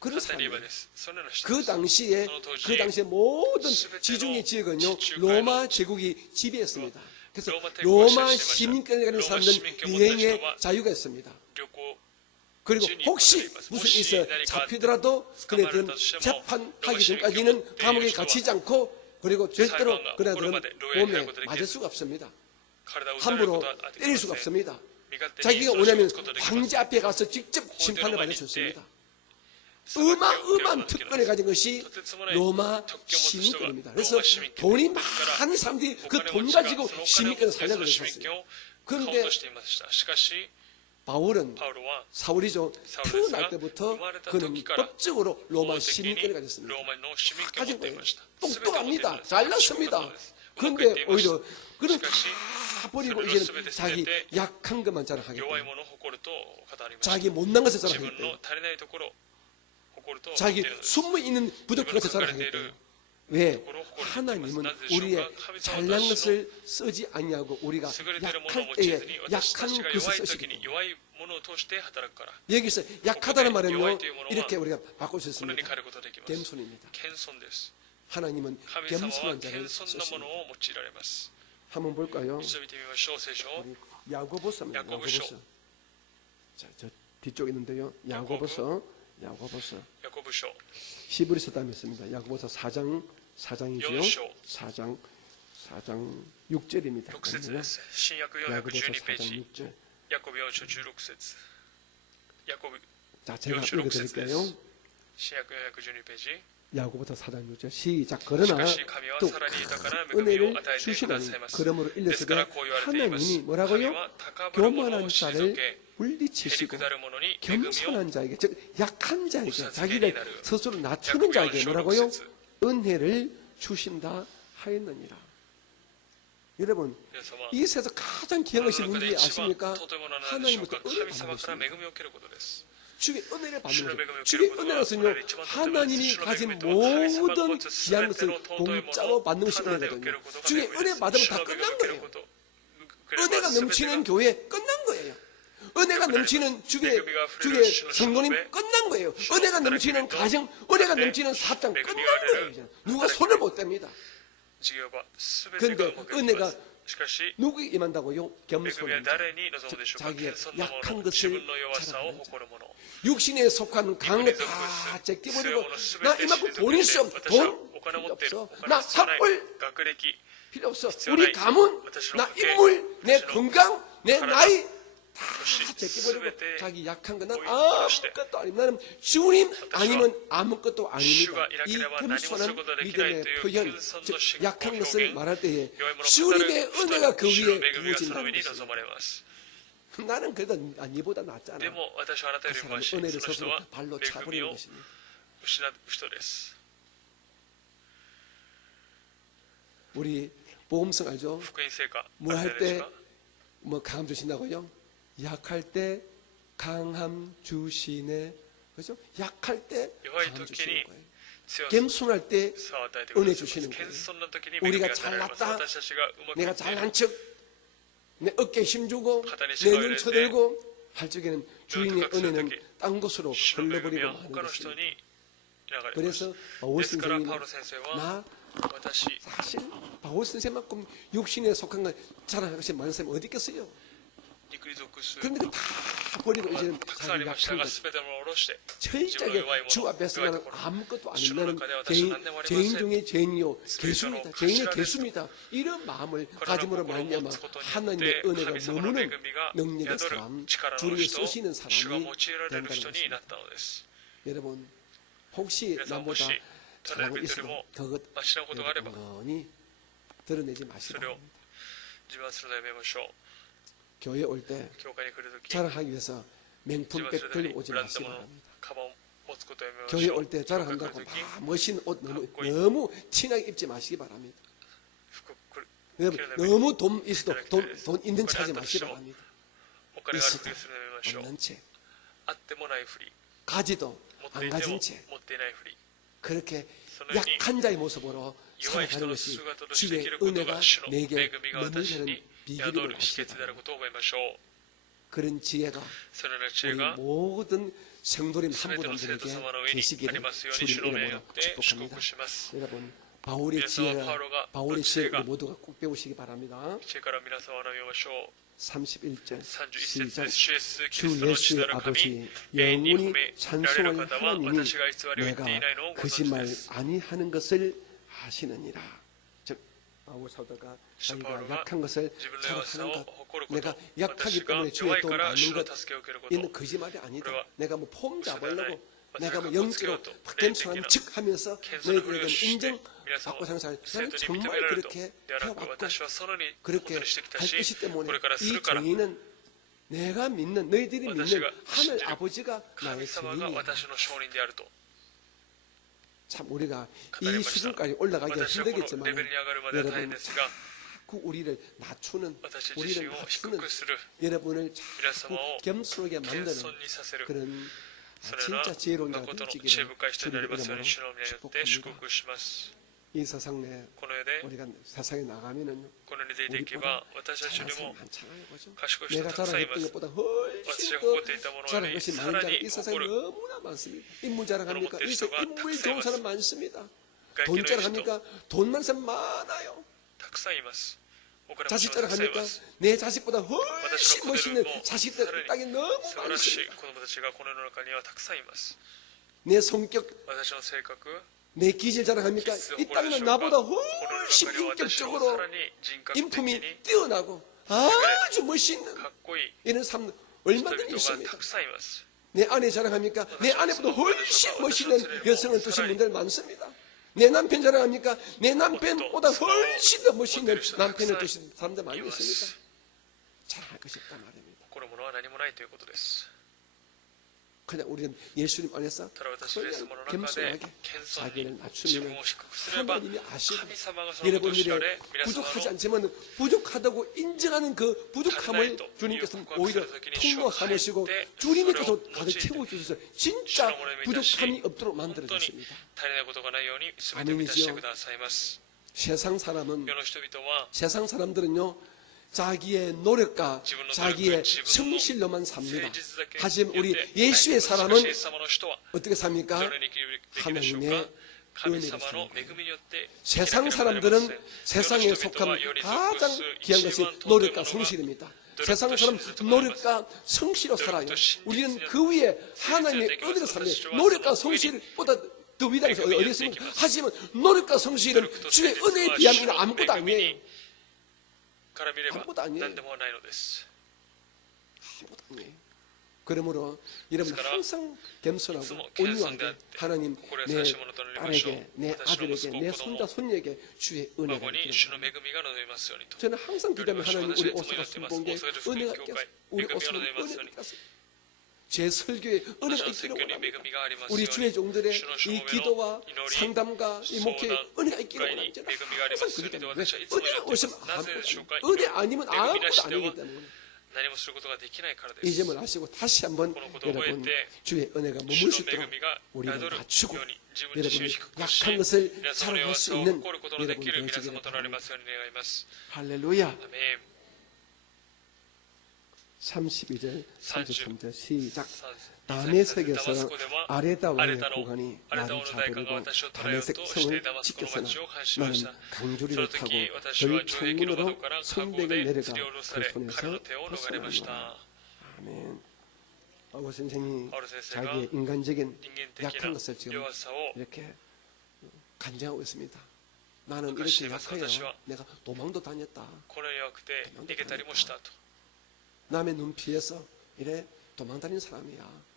그런 カタリバ 사람이에요. です。そのような人 그 です。 당시에 그 당시에 모든 지중해 지역은요 로마 제국이 지배했습니다. 그래서 로마 시민권을 가진 사람들은 여행의 자유가 있습니다. 旅行 그리고 혹시 무슨 일이 있어 잡히더라도 그네들은 재판하기 전까지는 감옥에 갇히지 않고 그리고 절대로 그네들은 몸에 맞을 수가 없습니다. 体を打たれるこ 함부로 とはでき 때릴 ま 수가 せん。 없습니다. 身勝手に 자기가 訴訟 원하면 することできます。 황제 앞에 가서 직접 심판을 받을 수 있습니다. 裁きを受けることができ 어마어마한 ます 특권을 가진 것이 로마 시민권입니다. 그래서 돈이 많은 사람들이 그 돈 가지고 시민권을 살려고 했었어요. 買おう 그런데 としていました。しかし 바울은 パウロは 사울이죠. 태어날 때부터 그는 법적으로 로마 法的 시민권을 に 가졌습니다. ローマの市民権を持 가진 ってい 거예요. ました。全てを持ってい 똑똑합니다. ました。 잘났습니다. うまくいっ 그런데 ていました 오히려 그는 다 버리고 그래서 이제는 자기 약한 것만 자랑하겠다. 弱いものを誇ると語りました。 자기 못난 것을 自分 자랑하겠다. の足りないところを誇ると 자기 言っているのです 숨어 있는 부족한 것을 자랑하겠다. 왜? 하나님은 우리의 잘난 것을 쓰지 아니하고 우리가 優れているものを 약할 用い 때에 ずに私た 약한 ちが 것을 弱い時 쓰시기 に 때문에 弱いものを通して働くから 여기서 약하다는 말은요 弱いというものは 이렇게 우리가 바꿀 수 このように 있습니다. 変えることができます 겸손입니다. 謙遜です 하나님은 神様は 겸손한 자를 謙遜なもの 쓰십니다. を用いられます 한번 볼까요? 一度見てみましょう聖書を 우리 야고보서입니다. 야고보서. 야고보서. 자, 저 뒤쪽에 있는데요. 야고보서. 야고보서. ヤコブ書 히브리서 다음에 있습니다. 야고보서 4장이죠. 4章 4장 6절입니다. 6節です新約 야고보서 412ペー 4장 ジ 6절. ヤコブ4章16節ヤコブ 자, 제가 4章6節で 읽어드릴게요. す新約412ページ 야고보서 4장 6절 시작. し 그러나 かし神は 또 さらに豊かな恵みを 은혜를 与えてくだ 주시나니 さいます 그러므로 ですから 일렀으되 こう言われています 하나님이 神 뭐라고요? は高ぶる者を 교만한 退 자를 けへり 물리치시고 くだる者に恵みを 겸손한 자에게 즉 약한 자에게 우사스게 자기를 나르. 스스로 낮추는 야고보 자에게 4章 뭐라고요? 6節 은혜를 주신다 하였느니라. 여러분 皆様 이 세상 가장 世 귀한 の 것이 中で 뭔지 一番 아십니까? とても何でしょうか 하나님부터 神 은혜를 様 받는 から 것입니다. 恵みを受けることです 주의 은혜를 받는 주의 거죠. 은혜를 주의 받는 은혜로서는요 것은 이치만 하나님이 주의 가진 은혜를 받는 모든 것은 귀한 것을 수레대로 공짜로 받는 것이 하나님의 은혜거든요. 은혜를 주의 받는 은혜 받으면 다 주의 끝난 은혜를 거예요. 받는 은혜가 넘치는 교회 끝난 거예요. 은혜가 넘치는 주의 성도님 끝난 거예요. 은혜가 넘치는 가정, 은혜가 넘치는 사장 끝난 거예요. 이제. 누가 손을 못 댑니다. 事業は全て 근데 がうまくいきま 은혜가 すしかし 누구에게 임한다고요? 恵みは 겸손한 자. 誰に望むでしょうか 자기의 謙遜な 약한 者 것을 自分の弱さを 자랑하는 자. 誇る者 육신에 속한 강한 거 다 제껴버리고 나 이만큼 돈이 있어. 돈 필요 없어. 나 삽을 学歴 필요 없어. 우리 가문, 나 인물, 내 건강, 내 나이 다 제껴버리고 자기 약한 거는 아무것도 아닙니다. 나는 주님 아니면 아무것도 아닙니다. 이 겸손한 믿음의 표현, 즉 약한 것을 말할 때에 弱い者を 주님의 語る 은혜가 그 主の 위에 恵みがその 부어진다는 上に 것입니다. 望まれます 나는 그래도 니보다 낫잖아. でも私はあなたよ 그 りも 사람은 マシその 은혜를 人 스스로 は 발로 恵み 차버리는 を 것입니다. 失う人です 우리 보험성 알죠? 福音成果 뭐 あ 할 れですか 때 뭐 강함 주신다고요? 약할 때 강함 주시네. 그죠? 약할 때 弱い 강함 時 주시는 に 거예요. 強さ 겸손할 때 を与えてくださいます 주시는 거예요. 謙遜な時に恵み 우리가 が与えられます 잘났다. 私たちがうまくい 내가 っている 잘난 척, 내 어깨에 힘주고肩に 내 力を入 눈 れて 쳐들고 할 적에는 주인의 눈 은혜는 깎을 딴 곳으로 主の恵み 흘러버리고 は 마는 他の人 것입니다. に流れます 그래서 바울 ですから 선생님은 パウロ先生は 나 私 사실 바울 선생만큼 육신에 속한 걸 자랑할 것이 많은 사람이 어디 있겠어요? 肉に属す 그런데 그 다 버리고 이제는 たくさんあ 자기 りました 약한 が 것 全てのものを下ろして 철저하게 주 앞에서 나는 아무것도 아닌 나는 죄인 중에 죄인이요 개수입니다. 죄인의 개수입니다. 이런 마음을 가짐으로 말미암아 하나님의 은혜가 너무는 능력의 사람, 주를 쓰시는 主が 사람이 用いられる 된다는 人にな 것입니다. ったのです 여러분 혹시 皆さんも 남보다 し 잘하고 誰より 있어도 も 그것 マシなことがあれば 영원히 드러내지 마시기 それを 바랍니다. 自慢するのやめましょう 교회 올 때 教会に来るとき 자랑하기 위해서 自 명품백 慢するために 들고 오지 ブランド 마시기 物の 바랍니다. カバンを持つことをやめま 교회 しょう 올 때 教会に来る 자랑한다고 とき 막 멋있는 옷 너무, 갖고 있는 너무 티나게 입지 마시기 바랍니다. 服 여러분 너무 돈 있어도 돈 있는 체 하지 마시기 바랍니다. お金があるふりをするのやめましょう。 없는 채 あってもないふり、 가지도 持って 안 いても 가진 채 持っていないふり。 그렇게 そのように 약한 자의 모습으로 弱い人 살아가는 の 것이 姿としてで 주의 きることが 은혜가 主の恵 내게 みが私 머무르는 に宿 비결임을 る秘 아시기 訣である 바랍니다. ことを覚えましょう。 그런 지혜가 そのような知恵 우리 が 모든 성도님 す 한 べて 분 の 한 生徒 분에게 様の上にあ 계시기를 りますように 주님 主の名に 이름으로 よって祝 축복합니다. 福します。 여러분 바울의 그래서 지혜가 바울가 바울의 그 지혜를 지혜가 모두가 꼭 배우시기 바랍니다. 知恵から皆様を学びましょう。 31절 31節 시작 です。主イエスキ 주 リストの父な 예수의 る神、 아버지 永遠に褒 영원히 められる 찬송할 方は 하나님이 私が偽りを言っ 내가 ていないのをご存知 거짓말 です。 아니하는 것을 하시느니라. 즉 바울 사도가 자기가 바울가 약한 것을 自分の 잘 弱さ 하는 を 것 誇るこ 내가 と、 약하기 私が 때문에 弱 주의 い 돈 から 받는 主の 것 助けを受けるこ 이는 と、 거짓말이 아니다. 그래와 내가 뭐 폼 잡으려고 그래와 내가 뭐 그래와 영적으로 그래와 박겸수한 그래와 척 하면서 그래와 너희들에게 그래와 인정 그래와 받고 사는 사람 生 저는 徒に認 정말 められると 그렇게 ではなく、 해왔고 私はそのように 그렇게 本当にしてきた 할 し、 것이 こ 때문에 れからす 이 るから、 정의는 내가 믿는 너희들이 믿는私が 하늘 信じる 아버지가 神 나의 様が 증인이야. 私の証人であると。 참 우리가 語り 이 ました。 수준까지 올라가기가 私はこの 힘들겠지만 レベルに上がるまでは大変 여러분 ですが、 자꾸 우리를 낮추는 私自 우리를 身を低 낮추는 くする、 여러분을 皆 자꾸 様を 겸손하게 謙 만드는 遜にさせる、 그런 そのよう 진짜 な 지혜로운 자가 誠の知恵 되시기를 深い人になり 주님 ますよう 이름으로 に主の皆によって祝 축복합니다. 福します。 이 세상 내 この世で 우리가 세상에 나가면은 この世に出ていけば、私たちより 잘하는 も 사람 많잖아요, 그죠? 賢い人 내가 たくさんいま 자랑했던 す。 것보다 私 훨씬 が 더 誇っていたものよ 자랑한 り 것이 さ 많은 ら 자가 に 이 세상에 誇る 너무나 많습니다. 인물 자랑합니까? 이 세상에 인물 좋은 사람 많습니다. 外 돈 見の人 자랑합니까? 돈 많은 사람 많아요. たくさんいます。お金持ち 자식 もたくさんい 자랑합니까? ます。 내 자식보다 私 훨씬 の子 멋있는 よりも 자식들 さらに 땅에 너무 素晴らしい 많습니다. 子供たちがこの世の中にはたくさんいます。 내 성격, 私の性格、 내 기질 자랑합니까? 気質を 이 誇るで 땅에는 しょうか。 나보다 この世 훨씬 の中には私のさ 인격적으로 らに人格的 인품이 に 뛰어나고 아주 멋있는 かっこいい 이런 삶 人 얼마든지 々が 있습니다. たくさんいます。 내 아내 자랑합니까? 내 아내보다 훨씬 멋있는 여성을 두신 분들 많습니다. 내 남편 자랑합니까? 내 남편보다 훨씬 더 멋있는 남편을 두신 사람들 많이 있습니다. 자랑할 것이 없단 말입니다. 誇るものは何もないということです。 그냥 우리는 예수님 안에서 ただ私はイエス様の 그냥 中で 겸손하게 謙遜 자기를 に自 낮추면 分を低くすれば 하나님이 아시고 神様がそのことを 여러분 知ら 일에 れ、皆様 부족하지 の 않지만 부족하다고 인정하는 그 부족함을 주님께서는 오히려 통로 삼으시고 주님께서 가득 채워주셔서 진짜 부족함이 없도록 本 만들어 当に 주십니다. 足りないことがないように全てを満たしてくださいます。 세상 사람은 世の人々は 세상 사람들은요 자기의 노력과 자기의 성실로만 삽니다. 하지만 우리 예수의 사람은 イエス様の人は 어떻게 삽니까? どのように生きるべきでしょうか。神様の恵みによって 세상 사람들은 세상에 속한 가장 귀한 것이 노력과 성실입니다. 세상 사람 노력과 성실로 살아요. 우리는 그 위에 하나님의 은혜로 삽니다. 노력과 성실보다 더 위대한 것이 어디 있습니까? 하지만 노력과 성실은 주의 은혜에 비하면 아무것도 아니에요. から見れば 아무것도 아니에요. 何でもないのです。 아무것도 아니에요. 그러므로 여러분 항상 겸손하고 온유하게 하나님 내 딸에게 내 아들에게 내 손자 손녀에게 주의 은혜가 孫に 있기를 主の恵みが望みますようにと。 저는 항상 기도하면 하나님 우리 오사카 순봉에 은혜가 있겠어. 우리恵みを 오사카 望みますよ 은혜가 うに。 있겠어. 제 설교에 私 은혜가 の説 있기를 教に恵 원합니다. みがありますよう 우리 に。 주의 종들의 主のしも 이 べの 기도와 祈り、 상담과 이 목회에 은혜가 있기를 원합니다. 저는 항상 그 기도합니다. 은혜가 없으면 아무것도 은혜 아니면 아무것도 아니기 때문에 何もすることができないからで 이 す。 점을 아시고 다시 한번 このことを覚え 여러분 て 주의 은혜가 主 머물 の 수 恵 있도록 みが 우리를 宿る 낮추고 ように自分自身を 여러분이 低くし 약한 것을 皆様の 자랑할 弱 수 さを 있는 誇ることので 여러분 きる皆 되시기를 様となりま 바랍니다. すように願います。 할렐루야. アメン。 32절 33절 시작 ダ 다메섹에서 아레다와의 고관이 나를 잡으려고 다메섹 성을 지켰으나 나는 강주리를 타고 별 창문으로 성벽을 내려가 그 손에서 벗어나노라. 아멘. 바울 선생이 자기의 인간적인 약한 것을 지금 이렇게 간증하고 있습니다. 나는 이렇게 약해요. 내가 도망도 다녔다. この弱くて逃げたりもしたと。 남의 눈 피해서 이래 도망다니는 사람이야.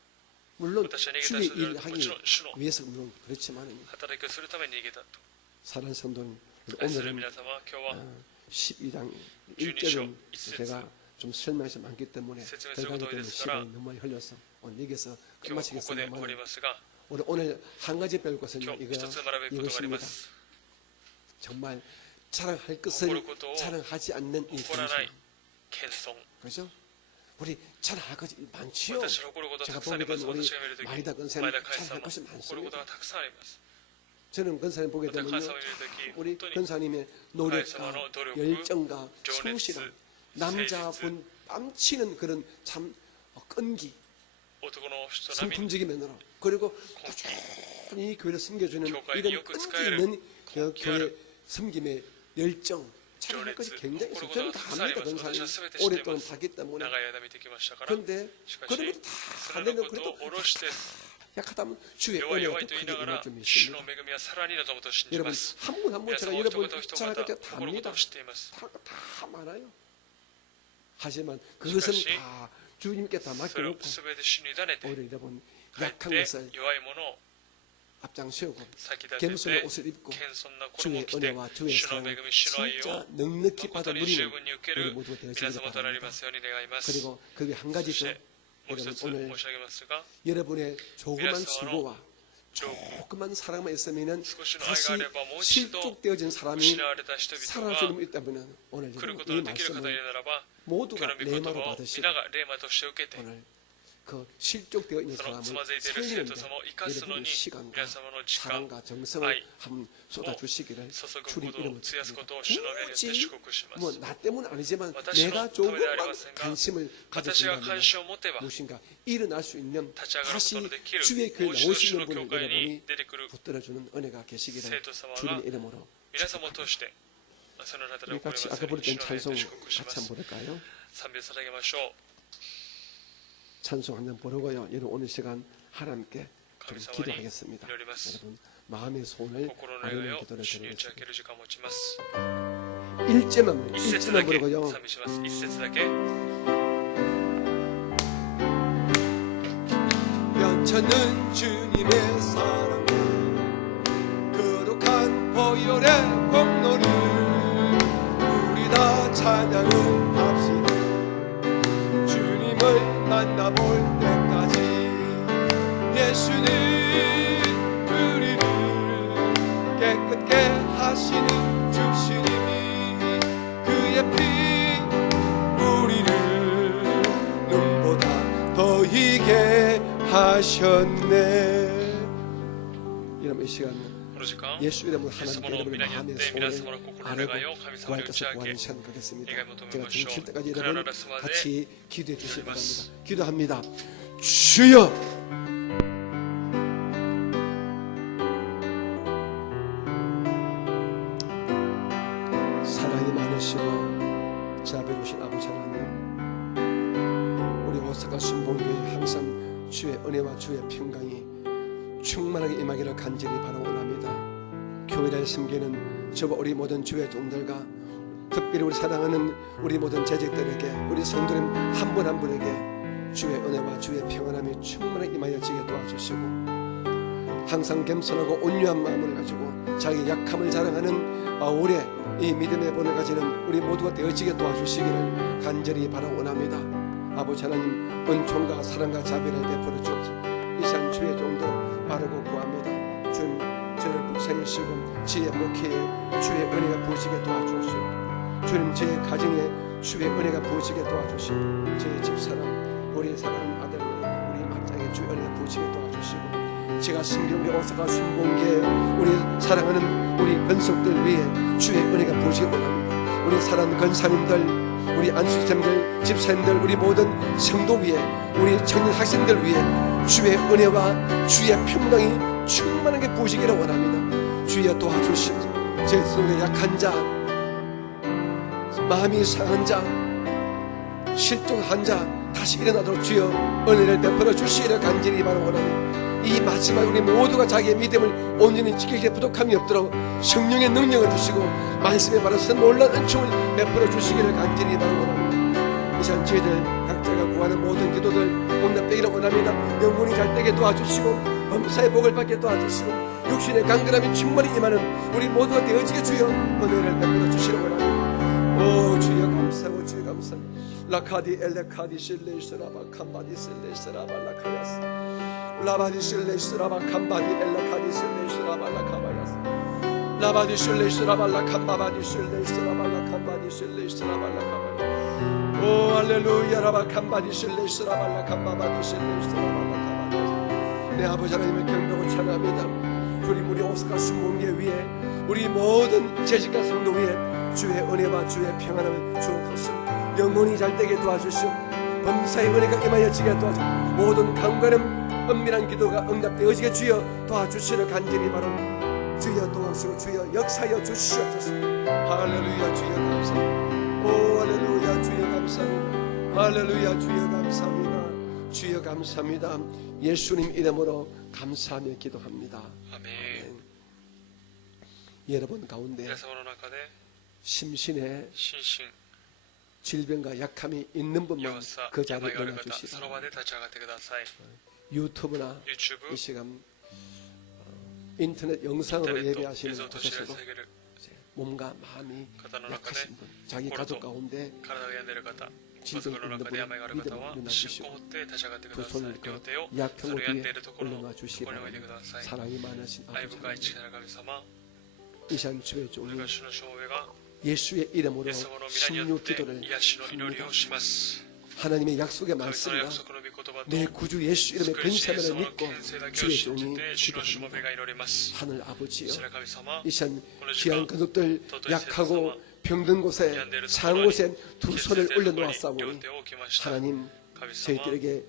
물론 주의 일 하기 위해서 물론 그렇지만 働きをするために逃げたと。 사랑하는 성도는 愛する 오늘은 皆様、今日は 12장 12장 1절은 1절. 제가 좀 설명이 좀 많기 때문에 설명이 들어가기 때문에 되는 시간이 너무 많이 흘려서 오늘 여기서 今日はここで終わ 끝마치겠습니다만 りますが、 우리 오늘 한 가지 배울 것은 今日一つ学べることがあります。 정말 자랑할 것을 자랑하지 않는 이 근심. 그죠? 우리 자랑할 것이 많지요. 제가 보게 되면 우리 마이다 근사님 자랑할 것이 많습니다. 저는 근사님 보게 되면요, 우리 근사님의 노력과 열정과 성실함, 남자분 뺨치는 그런 참 끈기, 성품적인 면으로, 그리고 꾸준히 교회를 섬겨주는 이런 끈기 있는 교회 섬김의 열정, 자랑할 것이 굉장히 있어요. 저는 다 압니다. 근사님 오랫동안 봤기 때문에. 그런데 그런 것도 다 하려면 그래도 약하다면 주의 은혜가 더 크게 임할 좀 있습니다. 여러분 한 분 한 분 제가 여러분 자랑할 때 다 압니다. 다 많아요. 하지만 그것은 다 주님께 다 맡겨놓고 오히려 여러분 약한 것을 앞장세우고 겸손한 옷을 입고 주의 은혜와 주의 사랑을 진짜 넉넉히 받아 누리는 우리 모두가 되어지기를 바랍니다. 그리고 그게 한 가지죠. 여러분 오늘 여러분의 조그만 수고와 조그만 사랑만 있으면 다시 실족되어진 사람이 사라지는 있다면 오늘 이 말씀을 모두가 레마로 받으시고 오늘 그 실족되어 있는 사람을 살리는데 여러분의 시간과 사랑과 정성을 한번 쏟아주시기를 주님 이름으로 굳이 나 때문은 아니지만 내가 조금만 관심을 가져준다면 무엇인가 일어날 수 있는 다시 주의 교회에 나올 수 있는 분을 여러분이 붙들어주는 은혜가 계시기를 주님 이름으로 축복합니다. 우리 같이 아까 부르던 찬송 같이 한번 부를까요? 찬송 한 장 부르고요. 여러분 오늘 시간 하나님께 좀 기도하겠습니다. 여러분 마음의 손을 아뢰는 기도를 드리겠습니다. 1절만 부르고요. 면쳤는 주님의 사랑을 거룩한 보혈의 공로를 우리 다 찬양을 합시다. 주님을 만나볼 때까지 예수는 우리를 깨끗게 하시는 주시님이 그의 피 우리를 눈보다 더 희게 하셨네. 여러분 이 시간 예수 이름으로 하나님께 여러분의 마음의 손을 아뢰고 구할 것을 구하는 시간 갖겠습니다. 제가 중칠 때까지 여러분 같이 기도해 주시기 바랍니다. 기도합니다. 주여 사랑이 많으시고 자비로우신 아버지 하나님, 우리 오사카 순복음교회 항상 주의 은혜와 주의 평강이 충만하게 임하기를 간절히 바라옵니다. 교회를 섬기는 저와 우리 모든 주의 종들과 특별히 우리 사랑하는 우리 모든 재직들에게, 우리 성도님 한 분 한 분에게 주의 은혜와 주의 평안함이 충만하게 임하여지게 도와주시고, 항상 겸손하고 온유한 마음을 가지고 자기 약함을 자랑하는 바울의 이 믿음의 본을 가지는 우리 모두가 되어지게 도와주시기를 간절히 바라옵니다. 아버지 하나님, 은총과 사랑과 자비를 베풀어 주옵소서. 이 시간 주의 종도 바르고 구합니다. 주님, 저를 북생이시고 지혜 목회에 주의 은혜가 부으시게 도와주시고, 주님 제 가정에 주의 은혜가 부으시게 도와주시고, 제 집사람, 우리 사랑하는 아들, 우리 막장에 주의 은혜가 부으시게 도와주시고, 제가 신경계 오사카 순복음교회 우리 사랑하는 우리 권속들 위에 주의 은혜가 부으시기 원합니다. 우리 사랑하는 권사님들, 우리 안수생들, 집사님들, 우리 모든 성도 위에, 우리 청년 학생들 위에 주의 은혜와 주의 평강이 충만하게 부으시기를 원합니다. 주여 도와주시옵소서. 제 속에 약한 자, 마음이 상한 자, 실족한 자 다시 일어나도록 주여 은혜를 베풀어 주시기를 간절히 바라옵니다. 이 마지막 우리 모두가 자기의 믿음을 온전히 지킬 때 부족함이 없도록 성령의 능력을 주시고 말씀에 바라서 놀라운 은총을 베풀어 주시기를 간절히 바라옵니다. 이 시간 저희들 각자가 구하는 모든 기도들 응답되기를 원합니다. 영혼이 잘 되게 도와주시고 범사의 복을 받게 도와주시고 육신의 강건함이 충만히 임하는 우리 모두가 되어지게 주여 은혜를 베풀어 주시기를 원합니다. 오 주여 감사하고 주여 감사합니다. 라카디 엘레카디 실레이스라바 캄바디 실레이스라바 라카야스 라바디 실레이스라바 캄바디 엘레카디 실레이스라바 라카바야스 라바디슐레이스라발라 캄바바디슐레이스라발라 캄바디슐레이스라발라 캄바디 오 할렐루야 라바 캄바디슐레이스라발라 캄바바디슐레이스라발라 캄바디 내 아버지 하나님을 경배하고 찬양합니다. 주님 우리 오스카 순봉계 위에 우리 모든 재직과 성도 위에 주의 은혜와 주의 평안을 주옵소서. 영혼이 잘되게 도와주시오. 범사의 은혜가 임하여지게 도와주시오. 모든 강건한 은밀한 기도가 응답되어지게 주여 도와주시를 간절히 바랍니다. 주여 도와주시고 주여 역사여 주시옵소서. 할렐루야 주여 감사합니다. 오 할렐루야 주여 감사합니다. 할렐루야 주여 감사합니다. 주여 감사합니다. 예수님 이름으로 감사하며 기도합니다. 아멘. 여러분 가운데 심신의 질병과 약함이 있는 분만 그 자리에 일어나주시라. 유튜브나 이 시간 인터넷 영상으로 예배하시는 곳에서도 몸과 마음이 약하신 분, 자기 가족 가운데 질병이 있는 분 믿음을 일어나주시고 두 손을 그 약한 곳 위에 올려놔 주시라. 사랑이 많으신 아버지 이 시간 주의 종이 예수의 이름으로 신유 기도를 합니다. 하나님의 약속의 말씀과 내 구주 예수 이름의 근사면을 믿고 주의 종이 기도합니다. 하늘 아버지여 이 시간 귀한 가족들 약하고 병든 곳에 상한 곳에 두 손을 올려놓았사오니 하나님 저희들에게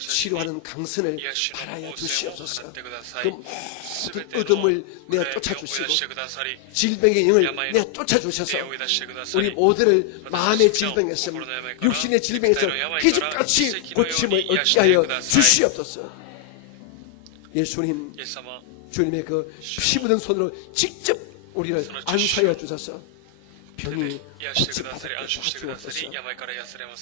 치료하는 강선을 바라여 주시옵소서. 그 모든 어둠을 내어 쫓아주시고 질병의 영을 내어 쫓아주셔서 우리 모두를 마음의 질병에서 육신의 질병에서 기적같이 고침을 얻게 하여 주시옵소서. 예수님 주님의 그 피 묻은 손으로 직접 우리를 안수하여 주셔서 병이 고침받게 도와주옵소서.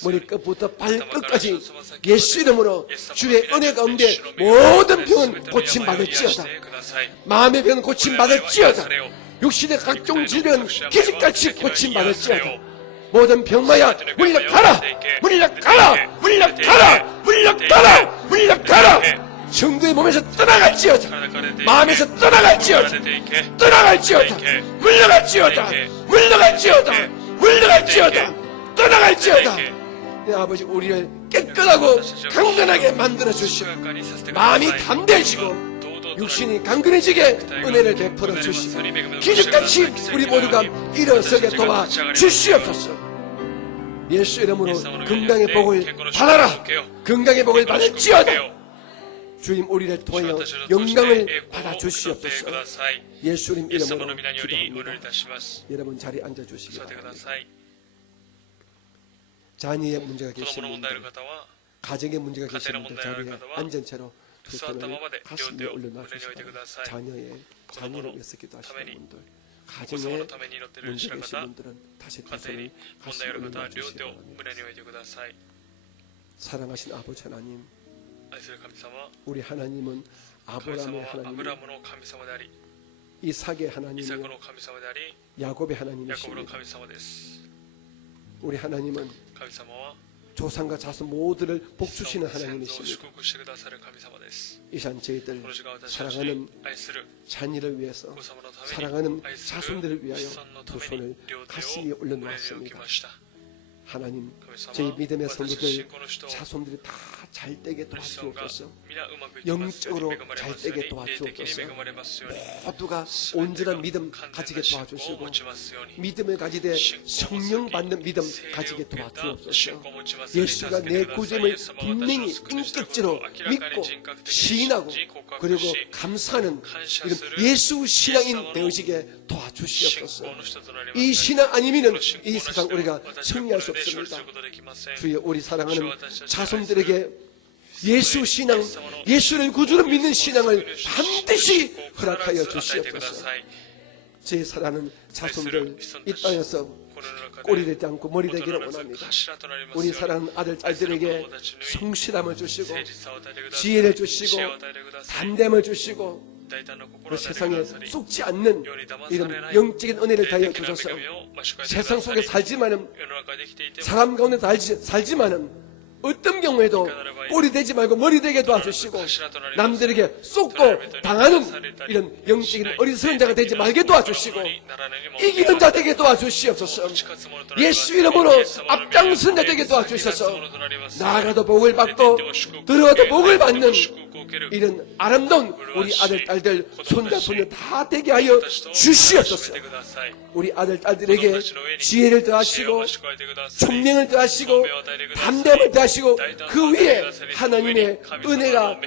머리끝부터 발끝까지 예수 이름으로 주의 은혜 가운데 모든 병은 고침받을지어다. 마음의 병은 고침받을지어다. 육신의 각종 질병은 기적같이 고침받을지어다. 모든 병마야 물러가라, 물러가라, 물러가라, 물러가라, 물러가라. 성도의 몸에서 떠나갈지어다. 마음에서 떠나갈지어다. 떠나갈지어다. 물러갈지어다. 물러갈지어다. 물러갈지어다. 떠나갈지어다. 내 아버지 우리를 깨끗하고 강건하게 만들어 주시오. 마음이 담대해지고 육신이 강건해지게 은혜를 베풀어 주시고 기적같이 우리 모두가 일어서게 도와 주시옵소서. 예수 이름으로 건강의 복을 받아라. 건강의 복을 받을지어다. 주님 우리를 통하여 영광을 받아 주시옵소서. 예수님 이름으로 기도합니다. 여러분 자리에 앉아 주시기 바랍니다. 자녀의 문제가 계시는 분들, 가정의 문제가 계시는 분들 자리에 앉은 채로 두 손을 가슴 위에 올려놔 주시기 바랍니다. 자녀를 위해서 기도하시는 분들, 가정에 문제가 계신 분들은 다시 두 손을 가슴 위에 올려놔 주시기 바랍니다. 사랑하신 아버지 하나님, 우리 하나님은 아브라함의 하나님, 이삭의 하나님이요 야곱의 하나님이십니다. 우리 하나님은 조상과 자손 모두를 복주시는 하나님이십니다. 이 시간 저희들 사랑하는 자녀를 위해서, 사랑하는 자손들을 위하여 두 손을 가슴 위에 올려놓았습니다. 하나님, 저희 믿음의 성도들, 자손들이 다 잘되게 도와주옵소서. 영적으로 잘되게 도와주옵소서. 모두가 온전한 믿음 가지게 도와주시고 믿음을 가지되 성령 받는 믿음 가지게 도와주옵소서. 예수가 내 구점을 분명히 인격적으로 믿고 시인하고 그리고 감사하는 이런 예수 신앙인 되어지게 도와주시옵소서. 이 신앙 아니면 이 세상 우리가 승리할 수 없습니다. 주여 우리 사랑하는 자손들에게 예수 신앙, 예수를 구주로 믿는 신앙을 반드시 허락하여 주시옵소서. 제 사랑하는 자손들 이 땅에서 꼬리 되지 않고 머리 되기를 원합니다. 우리 사랑하는 아들, 딸들에게 성실함을 주시고 지혜를 주시고 담대함을 주시고 그 세상에 속지 않는 이런 영적인 은혜를 다하여 주셔서 세상 속에 살지만은 사람 가운데 살지만은 어떤 경우에도 꼴이 되지 말고 머리 되게 도와주시고 남들에게 쏟고 당하는 이런 영적인 어리석은 자가 되지 말게 도와주시고 이기는 자 되게 도와주시옵소서. 예수 이름으로 앞장선 자 되게 도와주셔서 나아가도 복을 받고 들어가도 복을 받는 이런 아름다운 우리 아들 딸들 손자 손녀 다 되게 하여 주시옵소서. 우리 아들 딸들에게 지혜를 더하시고 총명을 더하시고 담대함을 더하시고 그 위에 하나님의 은혜가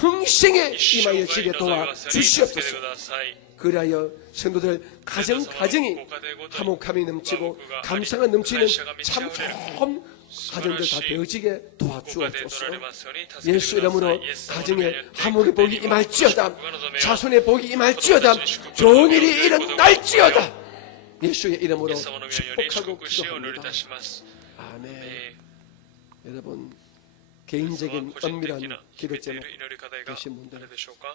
평생에 임하여 지게 도와주시옵소서. 그리하여 성도들 가정이 화목함이 넘치고 감사가 넘치는 참 좋은 가정들 다 되어지게 도와주옵소서. 예수 이름으로 가정에 화목의 복이 임할지어다. 자손의 복이 임할지어다. 좋은 일이 일어날지어다. 예수의 이름으로 축복하고 기도합니다. 아멘. 여러분 개인적인 엄밀한 기도 제목 되신 분들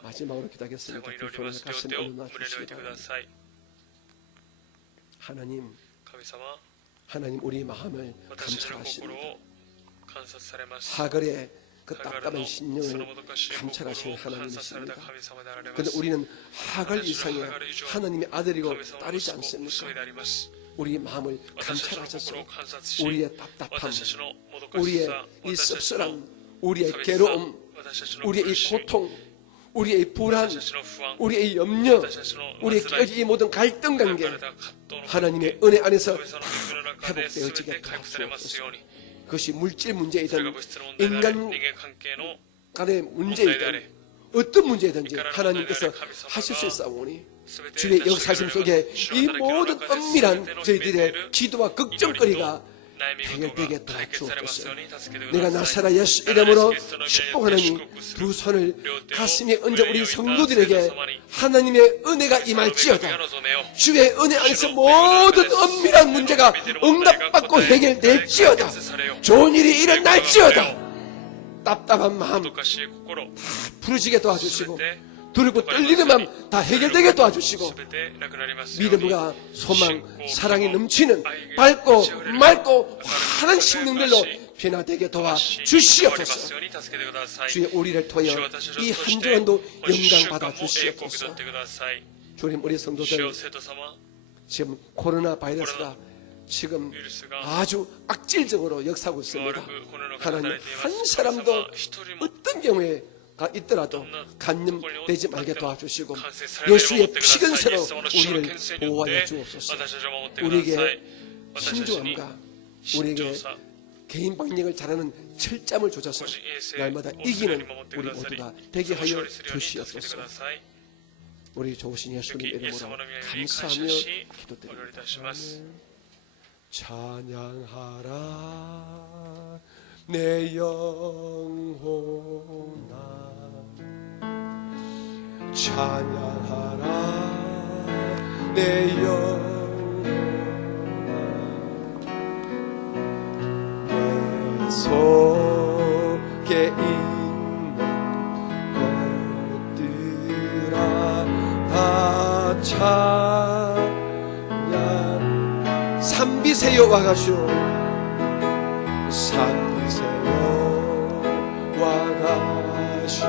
마지막으로 기도하겠습니다. 두 손을 가슴 올려 주시기 바랍니다. 하나님 우리 마음을 감찰하십니다. 하글의 그 답답한 심령을 감찰하시는 하나님이십니다. 그런데 우리는 하글 이상의 하나님의 아들이고 딸이지 않습니까? 우리의 마음을 감찰하셔서 우리의 답답함, 우리의 이 씁쓸함, 우리의 괴로움, 우리의 이 고통, 우리의 이 불안, 우리의 이 염려, 우리의 이 모든 갈등 관계 하나님의 은혜 안에서 다 회복되어지게 도와주옵소서. 그것이 물질 문제이든 인간 간의 문제이든 어떤 문제든지 하나님께서 하실 수 있사오니 주의 역사심 속에 이 모든 엄밀한 저희들의 기도와 걱정거리가 해결되게 도와주옵소서. 내가 나사라 예수 이름으로 축복하노니 두 손을 가슴에 얹어 우리 성도들에게 하나님의 은혜가 임할지어다. 주의 은혜 안에서 모든 엄밀한 문제가 응답받고 해결될지어다. 좋은 일이 일어날지어다. 답답한 마음 다 부르시게 도와주시고 두렵고 떨리는 마음 다 해결되게 도와주시고 믿음과 소망, 사랑이 넘치는 밝고 맑고 환한 심령들로 변화되게 도와주시옵소서. 주의 우리를 통하여 이 한 주간도 영광 받아 주시옵소서. 주님 우리 성도들 지금 코로나 바이러스가 지금 아주 악질적으로 역사하고 있습니다. 하나님 한 사람도 어떤 경우에 있더라도 감염되지 말게 도와주시고 예수의 피근세로 우리를 보호하여 주옵소서. 우리에게 신중함과 우리에게 개인 방역을 잘하는 철잠을 주셔서 날마다 이기는 우리 모두가 되게 하여 주시옵소서. 우리 좋으신 예수님 이름으로 감사하며 기도드립니다. 찬양하라 내 영혼아 찬양하라 내 영혼아 내 속에 있는 것들아 다 찬양 삼비세요 와가시오 삼비세요 와가시오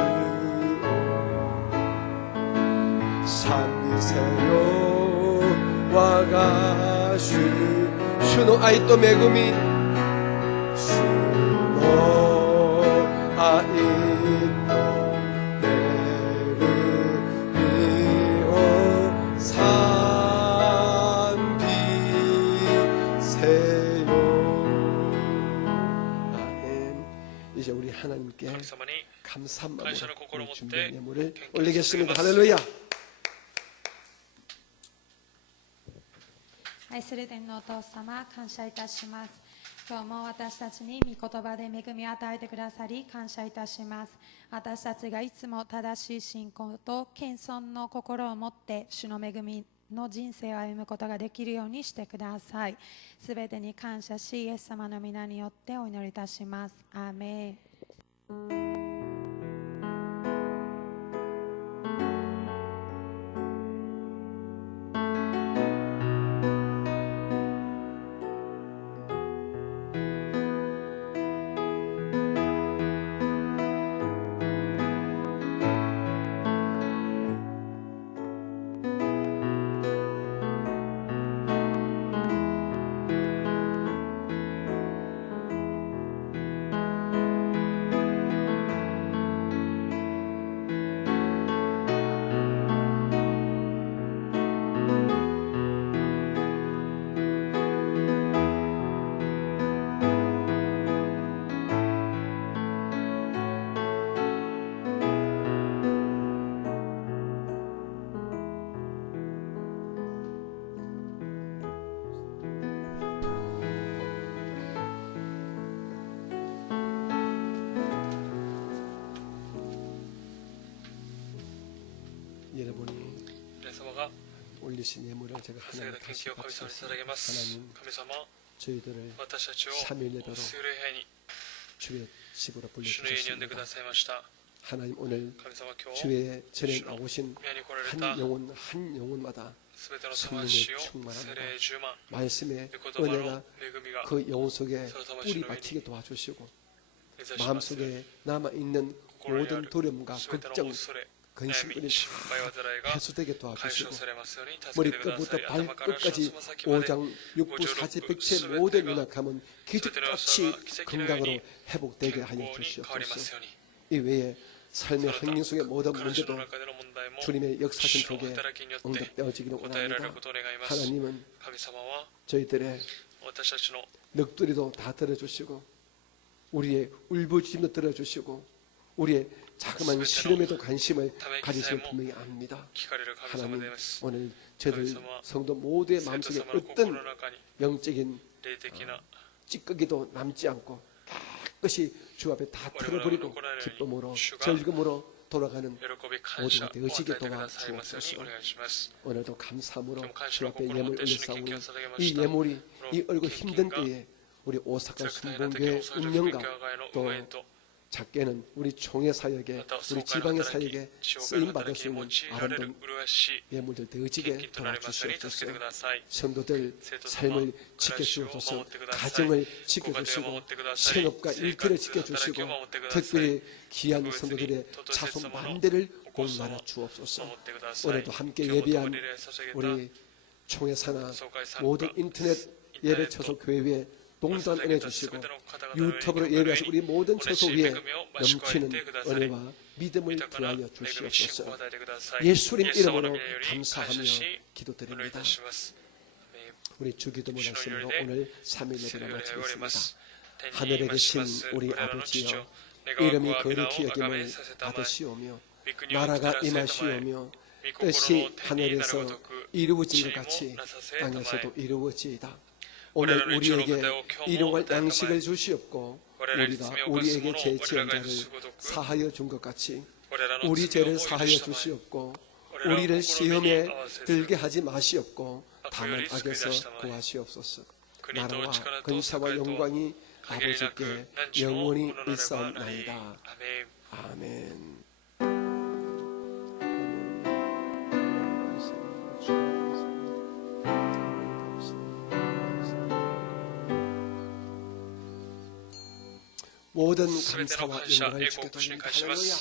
삼비세요 와가시오 슈노 아이또 메구미 슈노 아이또 메구미오 삼비세요. 이제 우리 하나님께 감사한 마음으로 준비한 예물을 올리겠습니다. 할렐루야. 愛する天のお父様、感謝いたします。今日も私たちに御言葉で恵みを与えてくださり感謝いたします。私たちがいつも正しい信仰と謙遜の心を持って主の恵みの人生を歩むことができるようにしてください。すべてに感謝し、イエス様の皆によってお祈りいたします。アーメン。 여러분이 皆様が 올리신 예물을 제가 捧げ 하나님 た献 다시 金を神様に捧げま 받겠습니다. す 하나님 神様 저희들을 私たちを 3일 예배로 する礼拝に 주의 집으로 主の家に呼んでく 불러주셨습니다. ださいました 하나님 오늘 神様今日 주의 전에 나오신 宮に来られ 한 た 영혼 한 영혼마다 すべての魂を 성령의 聖 충만함과 霊10万 말씀의 御言葉 은혜가 の恵みが 그 영혼 속에 저 뿌리魂の上に 박히게 도와주시고 根ざします 마음속에 남아있는 心にあ 모든 る 두려움과 すべての 걱정, 恐れ 근심 悩み 우리 心配煩いが 해소되게 解 도와주시고 消されますように助け 머리 てくださ 끝부터 い頭から足の 발끝까지 つま先まで 오장 육부 사지 백체 모든 연약함은 기적같이 건강으로 회복되게 하여 健康に変わります 주시옵소서. ように 이 외에 삶의 환경 속의 모든 彼女 문제도 の中での問題も 주님의 역사심 主の 속에 働きによって 응답되어지기를 答えられる 원합니다. ことを願います 하나님은 神様は 저희들의 私たちの 넋두리도 다 들어주시고 우리의 울부짖음도 들어주시고 우리의 자그마한 실험에도 관심을 가지시는 분명히 압니다. 聞かれる神様 하나님 です 오늘 저들 성도 모두의 生徒 마음속에 様の心 어떤 の中に 영적인 霊的な 찌꺼기도 남지 않고 깨끗이 주 앞에 다 털어버리고 기쁨으로 즐거움으로 돌아가는 喜び感謝を 모두가 与え 되어지게 てくださいますように 도와주옵소서. お願いします 오늘도 감사함으로 今日も感謝 주 の 앞에 心を持 예물 って主に献 올려싸우니 金を捧げま 이 した 예물이 이 얼굴 힘든献金が 때에 우리 오사카 絶対な時大 순봉교회 阪 운영과 教会の 또 運営と 작게는 우리 총회 사역에 また 우리 総会の 지방의 働 사역에 き地方会 쓰임 の 받을 働 수 きに用 있는 いられる 아름다운 麗しい 예물들 献 되어지게 金となりますように助け 도와주시옵소서. てください 성도들 生徒様 삶을 暮らしを 지켜주옵소서. 守ってください 가정을 ご家庭を 지켜주시고 守ってください 생업과 生 일터를 活働き 지켜주시고 を守ってください 특별히 귀한 特別に 성도들의 とと 자손 節もの 만대를 お子様 공하여 주옵소서. 守ってください 오늘도 함께 今日も共 예배한 に礼捧げた 우리 총회사나 総会参加 모든 인터넷 예배 처소 교회에 동전 은혜 주시고 유튜브로 예배하시 우리 모든 처소 위에 넘치는 은혜와 믿음을 더하여 주시옵소서. 예수님 이름으로 감사하며 기도드립니다. 우리 주기도문 말씀으로 오늘 3일 예배를 마치겠습니다. 하늘에 계신 우리 아버지여 이름이 거룩히 여김을 받으시오며 나라가 임하시오며 뜻이 하늘에서 이루어진 것 같이 땅에서도 이루어지이다. 오늘 우리에게 일용할 양식을 주시옵고 우리가 우리에게 죄 지은 자를 사하여 준 것 같이 우리 죄를 사하여 주시옵고 우리를 시험에 들게 하지 마시옵고 다만 악에서 구하시옵소서. 나라와 근사와 영광이 아버지께 영원히 일사옵나이다. 아멘. 모든 감사와 영광을 주께 돌립니다. 할렐루야.